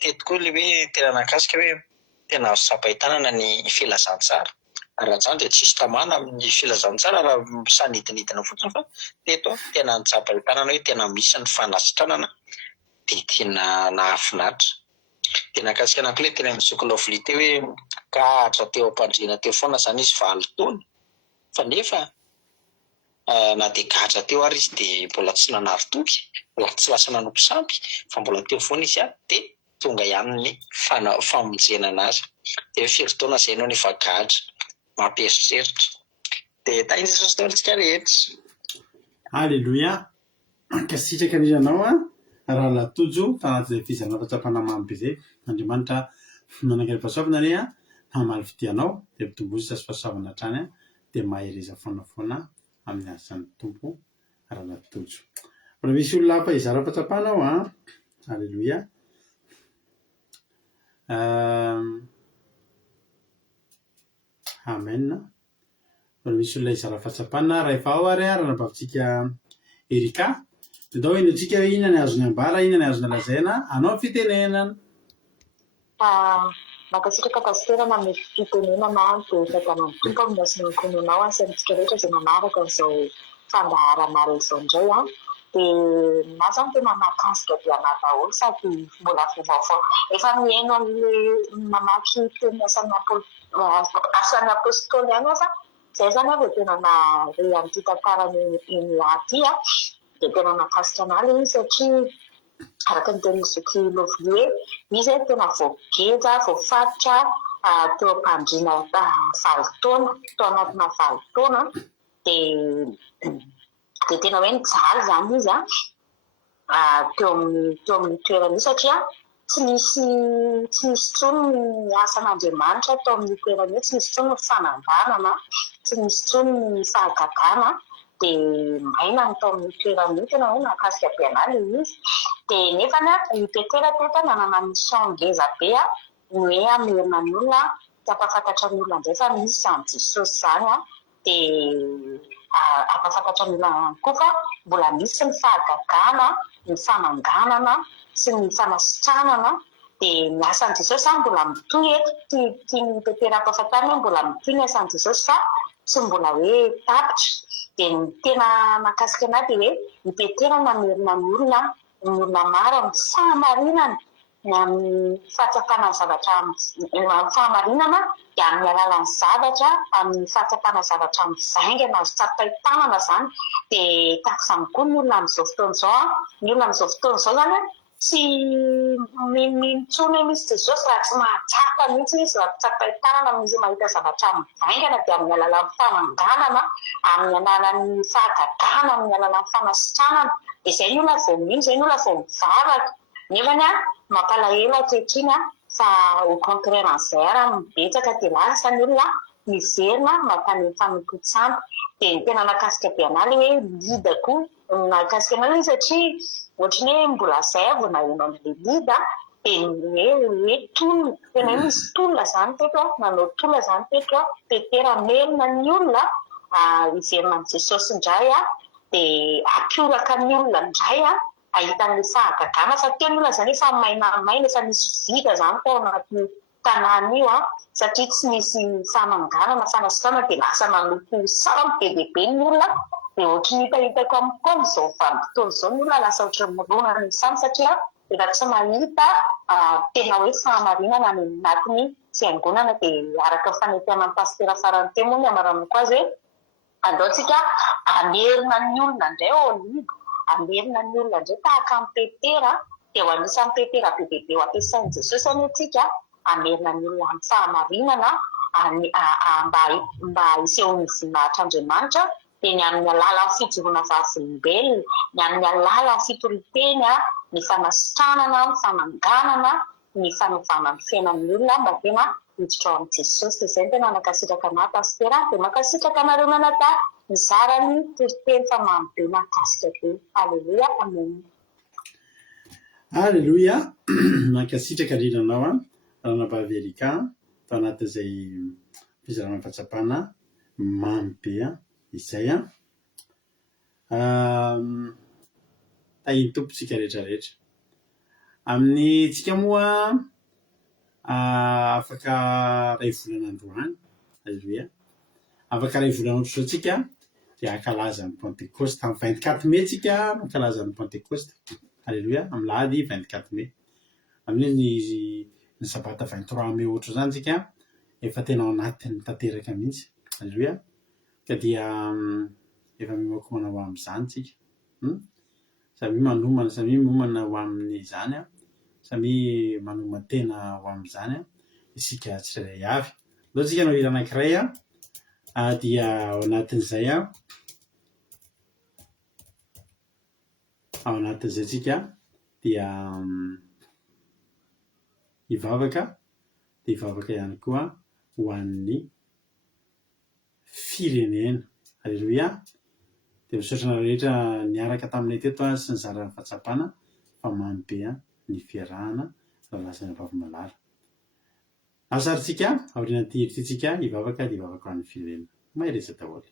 teto koa ilay hoe tena nakasika hoe tena azo sapahitanana ny filazantsara. Raha izany dia tsisy tamana amin'ny filazantsara raha sanidinidina fotsiny fa teto tena nitsapa-hitanana hoe tena misy ny fanasitranana dia tena nahafinaritra. Dia nakasika anankiray tena mizoko lavolia teo hoe kahatra teo am-pandriana teo foana izany izy 9 taona fa nefa na dia kahatra teo ary izy dia mbola tsy nanary-toky, mbola tsy lasa nanompo sampy fa mbola teo foana izy dia tonga ihany ny famonjena anazy. Dia firy taona izay ianao nefa kahatra mampieritreritra. Dia tain'Jesosy taontsika rehetra. Alleluia. Kasitraka andrianao raha latojo tanatin'izay fizarana fahatsapana mamy be zay. Andriamanitra manankaram-pahasoavana re hamaly fitianao dia mpitombozy sasy fahasoavana hatrany dia mahereza foanafoana amin'ny asan'ny tompo raha latojo. Raha misy olona hafa hizara fahatsapanao alleluia. Amen. Raha misy olona hizara fahatsapana raha efa ao ary raha nabavintsika Erika dia dao ino antsika hoe inona ny azony ambara, inona ny azony lazaina, anao fitenenana. Makasitraka pastera manome fitenenana dia fahitana ny tompo amin'ny asany ankohonanao saintsika rehetra izay manaraka izao fandaharana izao indray dia na zany tena mahakasika dia daholo sady mbola vaovao efa mihaino amin'le mamaky teny asan'ny apôstôly ihany aza izay zany dia tena nare amin'ity tantarany iny aty dia tena mahakasika analy izy satria araka ny teny zoky Lovier izy tena voageja voafaritra teo am-pandriana 7 taona tao anatina 7 taona dia tena hoe nijaly zany izy teo amin'ny toerana io satria tsy misy tsony ny asan'Andriamanitra tao amin'ny toerana io, tsy misy tsony ny fananganana, tsy misy tsony ny fahagagana dia maina ny tao amin'ny toerana io tena hoe mahakasika be anazy izy. Dia nefany i Petera teto nanana mission ngeza be ny hoe amerina ny olona tsy ampafantatra ny olona indray fa misy izany Jesosy zany dia ampafantatra ny olona koa fa mbola misy ny fahagagana, ny fananganana sy ny fanasitranana dia ny asan'i Jesosy mbola mitohy eto. Tiany Petera ampafantarina mbola mitohy ny asan'i Jesosy fa tsy mbola hoe tapitra. Dia ny tena mahakasika anahy dia hoe ny Petera namerina ny olona maro amin'ny fahamarinana ny amin'ny fahatsapana ny zavatra fahamarinana dia amin'ny alalan'ny zavatra, amin'ny fahatsapana zavatra mivaingana azo tsapaitanana zany. Dia tahak'izany koa ny olona amin'izao fotoana izao ny olona amin'izao fotoana izao zany tsy mintsony hoe misy Jesosy raha tsy mahatsapa mihitsy izy raha tsapaitanana amin'izy mahita zavatra mivaingana dia amin'ny alalan'ny fananganana, amin'ny alalan'ny fahagagana, amin'ny alalan'ny fanasitranana. Dia izay ny olona vao mino, izay ny olona vao mivavaka. Nefany mampalahelo ankehitriny fa au contraire an'izay ary mibetsaka dia lasa ny olona miverina mankany fanompontsanto. Dia ny tena nakasika be analy hoe lida koa nakasika anazy satria ohatrany hoe mbola izay vao naheno amin'ilay lida dia hoe tolona tena hoe misy tolona zany teto nanao tolona zany teto Petera merina ny olona hiverina amin'ny Jesosy indray dia ampiolaka ny olona indray ahitan'ilay fahagagana fa teny olona zany efa maina efa misy vita zany tao anaty tanàna io satria tsy misy fananganana fanasitranana dia lasa manompo sampy be be ny olona. Dia ohatrany hitahitako amin'ny taona izao vanim-potoana izao ny olona lasa ohatrany mirona ny samy satria dia tsy mahita tena hoe fahamarinana any anatin'ny fiangonana. Dia araka ny fanetana ny pastera farany teo moa ny amaranako azy hoe andaontsika amerina ny olona indray olivo, amerina ny olona indray tahaka amin'ny Petera dia ho anisan'ny Petera be eo ampiasain'i Jesosy antsika amerina ny olona amin'ny fahamarinana mba hisehony voninahitran'Andriamanitra. Dia ny amin'ny alalan'ny fijoroana vavolombelona, ny amin'ny alalan'ny fitoriteny, ny fanasitranana, ny fananganana, ny fanovana ny fiainan'ny olona mba tena hiditra ao amin'i Jesosy. Dia izay tena nakasitraka anahy pastera dia makasitraka anareo manata mizara ny toriteny fa mamy be makasika be. Alleluia, amen. Alleluia. Mankasitraka indrindra anao ranabavy Erika tao anatin'izay fizarana fahatsapana mamy be izay tahiny tompontsika rehetrarehetra amin'ny tsika moa afaka ray volana androany. Alleluia. Afaka ray volana andro soatsika dia ankalaza ny Pentecoste amin'ny 24 mai tsika mankalaza ny Pentecoste. Alleluia. Amin'ny lahady 24 mai amin'ny ny sabata 23 mai ohatra zany tsika efa tena ao anatin'ny tanteraka mihitsy. Alleluia. Ka dia efa mimoaka manao amin'izany tsika samy manomana samy momana ho amin'izany samy manoma tena ho amin'izany isika tsirairay avy. Aleo tsika no hira anankiray dia ao anatin'izay tsika dia ivavaka ihany koa ho an'ny firenena. Aleloia. Dia misaotra rehetra niaraka taminay teto sy ny zaran'ny fahatsapana fa mamy be ny fiarahana lalasan'ny vavamalala. Asarytsika aorianan'ity heritrytsika ivavaka dia ivavaka ho an'ny firenena. Mahereza daholo.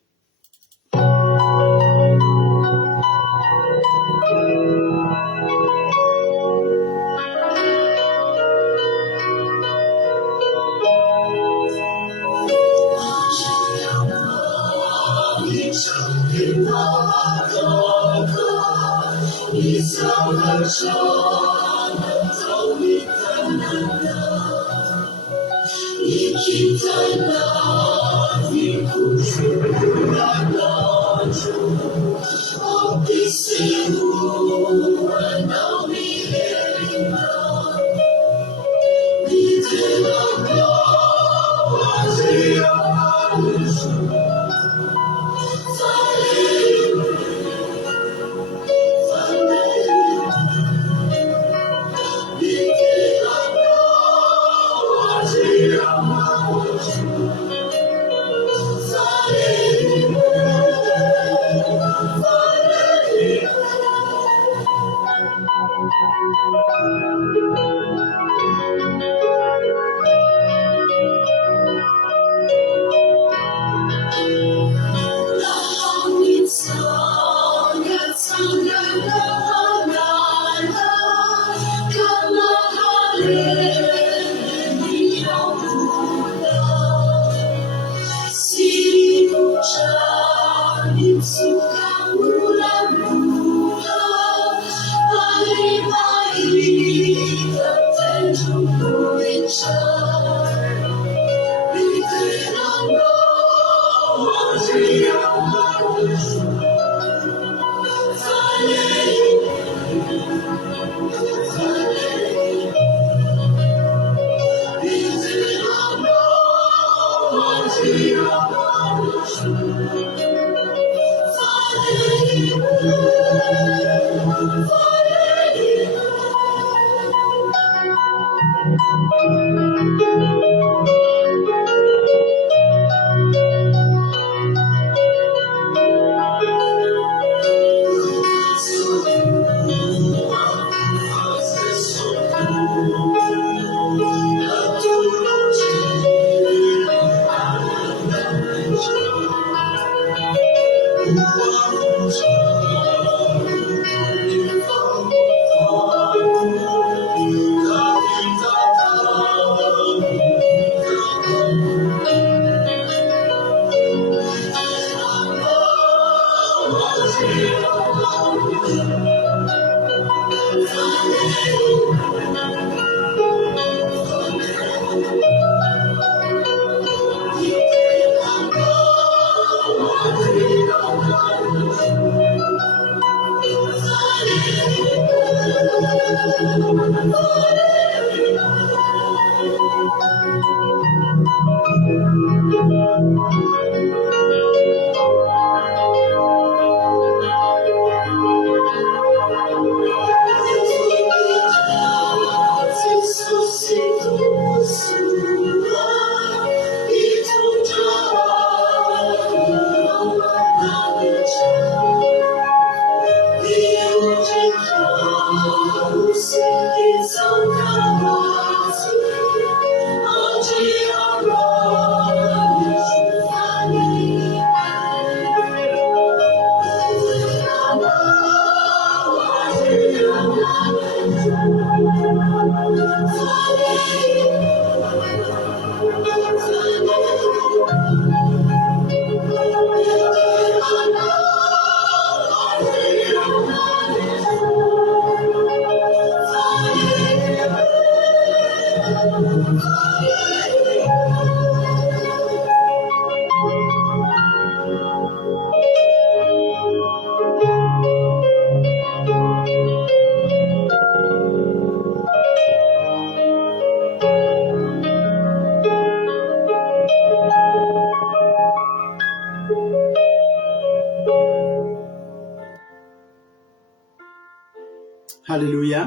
halleloia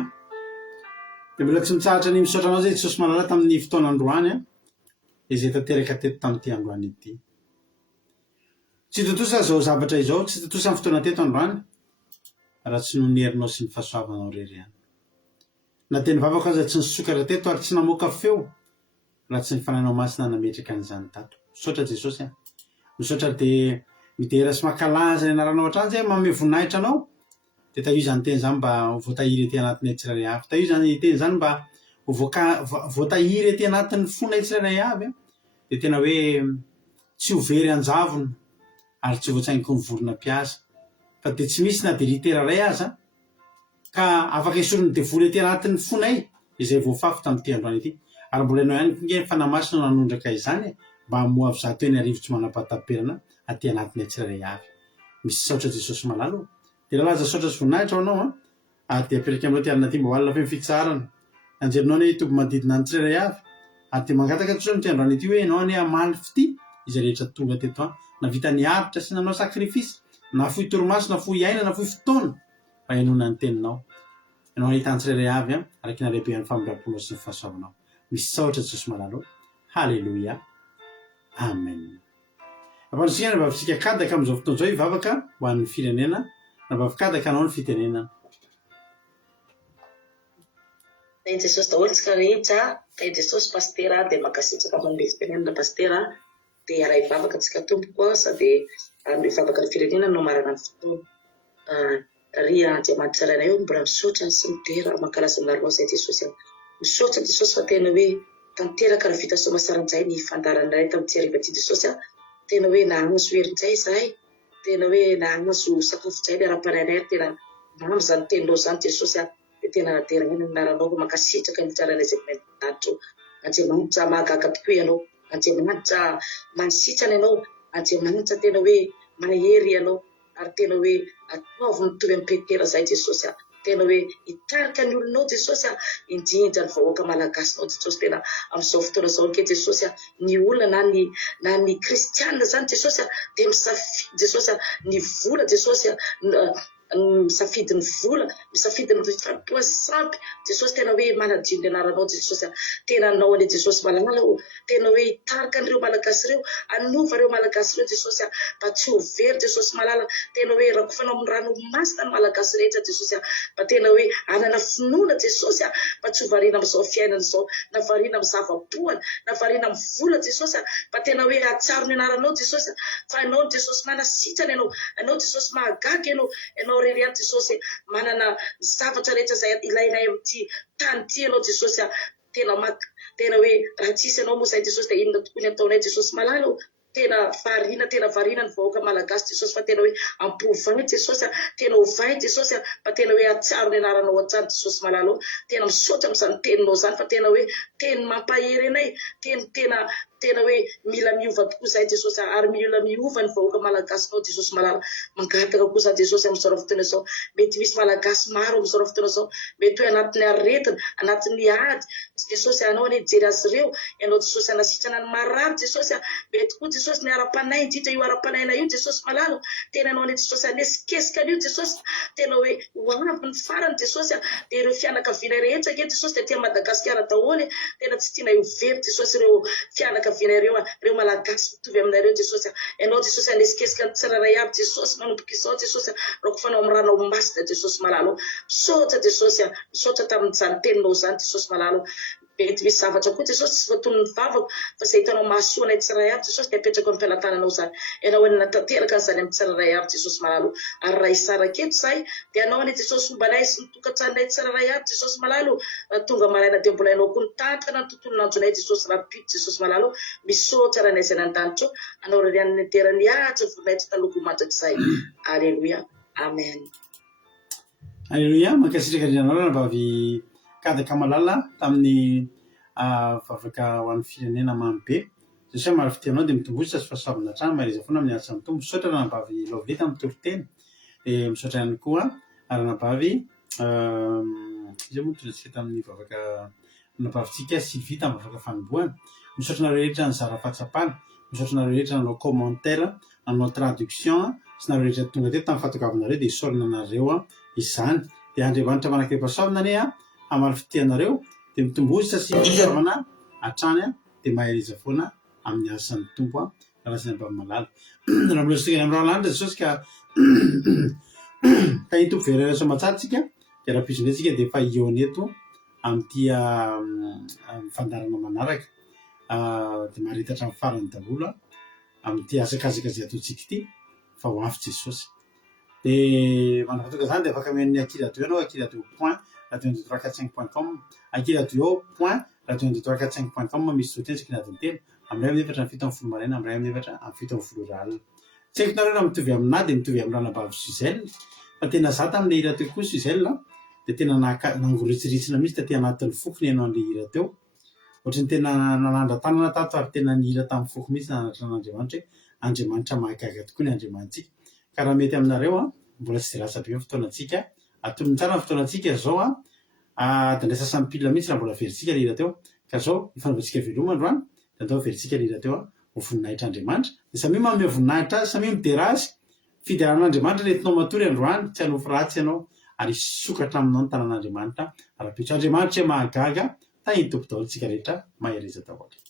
dia mbola tsy mitsahatra ny misaotra anao zay Jesosy malala tamin'ny fotoana androany a izay tanteraka teto tamin'ity androany ity tsy totosa zao zavatra izao tsy totosa amin'ny fotoana teto androany raha tsy nonerinao sy ny fahasoavanao reriany na teny vavaka aza tsy nisokatra teto ary tsy namoaka feo raha tsy ny fanahinao masina nametraka an'izany tato misaotra Jesosy a misaotra dia midera sy makalaza ny anaranao hatrany zay manome voninahitra anao dia taio izany teny zany mba voatahiry ety anatin'ny tsirairay avy taio izany teny zany mba voatahiry ety anatin'ny fona tsirairay avy dia tena hoe tsy hovery anjavona ary tsy voatsaingiko ny vorona mpiasa fa dia tsy misy na dia litera ray aza ka afaka isorony devoly ety anatin'ny fonay izay voafafy tamin'ity androany ity ary mbola ianao ihany konge fanamasina nanondraka izany mba hamoa avy zato hoe ny arivotsy manam-pahataperana aty anatin'ny tsirairay avy misy saotra Jesosy malalo dia lalaza saotra sy voninahitra anao a dia apetraka aminao ty alina ty mba hoalina fe fitsarana anjerinao ny toby manodidina ny tsirairay avy ary dia mangataka tosa ny ty androany ity hoe ianao any amaly fity izay rehetra tonga teto na vita ny aritra sy nanao sakrifisy na fohy torimaso na fohy aina na fohy fotoana mba hianona ny teninao ianao ahitany tsirairay avy araky nalehibehan'ny famiraponao sy ny fahasoavanao misy saotra Jesosy malalo halleloia amen ampanosika na vavisika kadaka amin'izao fotoana izao hivavaka ho an'ny firenena na vavikadaka anao ny fitenena Tay Jesosy daholo tsika rehetra tay Jesosy pastera dia makasitraka mandeha fitenenana pastera dia raha hivavaka tsika tompoko sady hivavaka ny firenena no marana ny fotoana ria Andriamanitra tsaraina eo mbola misaotra sy midera mankalaza ny laronao zay Jesosy misaotra Jesosy fa tena hoe tanteraka ny vita soamasaran'izay ny fandarana iray tamin'ity hariva ity Jesosy tena hoe nahazo herin-tsay izahay tena hoe nahazo sakafo-tsay ny ara-panainay tena mamy zany teninao zany Jesosy dia tena naderana ny anaranao mankasitraka ny fitsarana izay manatro Andriamanitra mahagaga tokoa ianao Andriamanitra manisitrana ianao Andriamanitra tena hoe mahery ianao ary tena hoe ataovy mitovy amin'ny Petera izay Jesosy tena hoe hitarika ny olonao Jesosy indrindra ny vahoaka malagasinao Jesosy tena amin'izao fotoana izao ke Jesosy ny olona na ny kristianina zany Jesosy dia misafidy Jesosy ny vola Jesosy misafidy ny vola misafidy ny fampipoasampy Jesosy tena hoe manadio ny anaranao Jesosy tena anao any Jesosy malala tena hoe hitarika an'ireo malagasy ireo anova ireo malagasy ireo Jesosy mba tsy ho very Jesosy malala tena hoe rakofanao amin'ny ranomasina ny malagasy rehetra Jesosy mba tena hoe anana finoana Jesosy mba tsy ho variana amin'izao fiainana izao na variana amin'ny zava-pohana na variana amin'ny vola Jesosy mba tena hoe hatsaro ny anaranao Jesosy fa ianao Jesosy manasitrana ianao Jesosy mahagaga ianao reriany Jesosy manana zavatra rehetra izay ilainay amin'ity tany ity ianao Jesosy tena hoe raha tsisy ianao moa izay Jesosy dia inona tokoa ny ataonay Jesosy malala tena variana ny vahoaka malagasy Jesosy fa tena hoe ampovay Jesosy tena hovay Jesosy fa tena hoe hatsaro ny anaranao hatrany Jesosy malala tena misaotra amin'izany teninao zany fa tena hoe teny mampahery anay tena hoe mila miova tokoa izay Jesosy ary mila miova ny vahoaka malagasinao Jesosy malala mangataka kosa Jesosy amin'izao fotoana izao mety misy malagasy maro amin'izao fotoana izao mety hoe anatin'ny aretina anatin'ny ady Jesosy anao any jery azy ireo ianao Jesosy anasitrana ny marary Jesosy mety koa Jesosy ny ara-panay indrindra io ara-panaina io Jesosy malala tena anao any Jesosy anesikesika an'io Jesosy tena hoe hoavy ny farany Jesosy dia ireo fianakaviana rehetra ke Jesosy dia tia Madagasikara daholo tena tsy tiana hovery Jesosy ireo fianakaviana ireo malagasy mitovy aminareo Jesosy ianao Jesosy anesikesika ny tsirairay avy Jesosy manomboka izao Jesosy rakofanao amin'ny ranomasina Jesosy malala misaotra Jesosy misaotra tamin'izany teninao zany Jesosy malala mety misy zavatra koa Jesosy tsy voatonony ny vavako fa izay hitanao mahasoa anay tsirairay avy Jesosy dia apetraka amin'ny fialantananao zany ianao any natanteraka an'izany amin'ny tsirairay avy Jesosy malala ary raha isaraketo izay dia anao any Jesosy ombanay sy ny tokantranonay tsirairay avy Jesosy malala tonga maraina dia mbola ianao koa nitantana ny tontolo nandronay Jesosy rapito Jesosy malala misaotra ranay izay nandanitra anao rerian'ny terany ahatra voninahitra taloko mandrakizay alleluia amen alleluia mankasitraka andrianao navavy kadaka malala tamin'ny vavaka ho an'ny firenena mamy be Jesosy maro fitianao dia mitombosa sy fahasoavana hatrany mareza foana amin'ny asa mitombo misaotra ranabavy Lovely amin'ny toriteny dia misaotra ihany koa ranabavy izay moa torantsika tamin'ny vavaka nabavitsika Sylvie tamin'ny vavaka fanombohana misaotra nareo rehetra ny zara fahatsapana misaotra nareo rehetra nanao commentaire nanao traduction sy nareo rehetra tonga teto tamin'ny fahatongavana nareo dia isaorana nareo izany dia Andriamanitra manake-pasaona anie hamary fitianareo dia mitombozy sy fitaovana hatrany dia maheriza foana amin'ny asan'ny tompo raha sy malala raha milosika amin'ny rahalandra Jesosy ka iny tompo vereraso matsatsika dia raha pisondretsika dia efa iony eto amin'ity fandarana manaraka dia maritatra amin'ny farany daholo amin'ity asakazaka zay ataontsika ity fa ho avy Jesosy dia manafatoka zany dia afaka men'ny akiradio ianao akiradio point radio145.com akiradio.radio145.com misy zotensika nadiny telo amin'ny ray amin'ny efatra amin'ny fito amin'ny folo maraina amin'ny ray amin'ny efatra amin'ny fito amin'ny folo ralina tsy haiko nareo raha mitovy aminà dia mitovy amin'ny ranabavy Suzel fa tena za tamin'ilay hira teo koa Suzel dia tena nangoritsiritsina mihitsy taty anatin'ny fokony ianao an'ilay hira teo ohatrany tena nalandra tanana tato ary tena nihira tamin'ny foko mihitsy nanatra n'Andriamanitra hoe Andriamanitra mahagaga tokoa ny Andriamantsika ka raha mety aminareo mbola tsy rasa be amin'ny fotoanantsika atonony tsara ny fotoanantsika zao dia ndraisa sampila mihitsy raha mbola veritsika lehira teo ka zao ifanaovantsika velomandroany dia atao veritsika lehira teo ho voninahitra Andriamanitra dia samy manome voninahitra azy samy midera azy fideran'Andriamanitra nentinao matory androany tsy hanao ratsy ianao ary sokatra aminao ny tanan'Andriamanitra raha-pitso Andriamanitra mahagaga tahiny tompo daholo tsika rehetra maheriza daholo.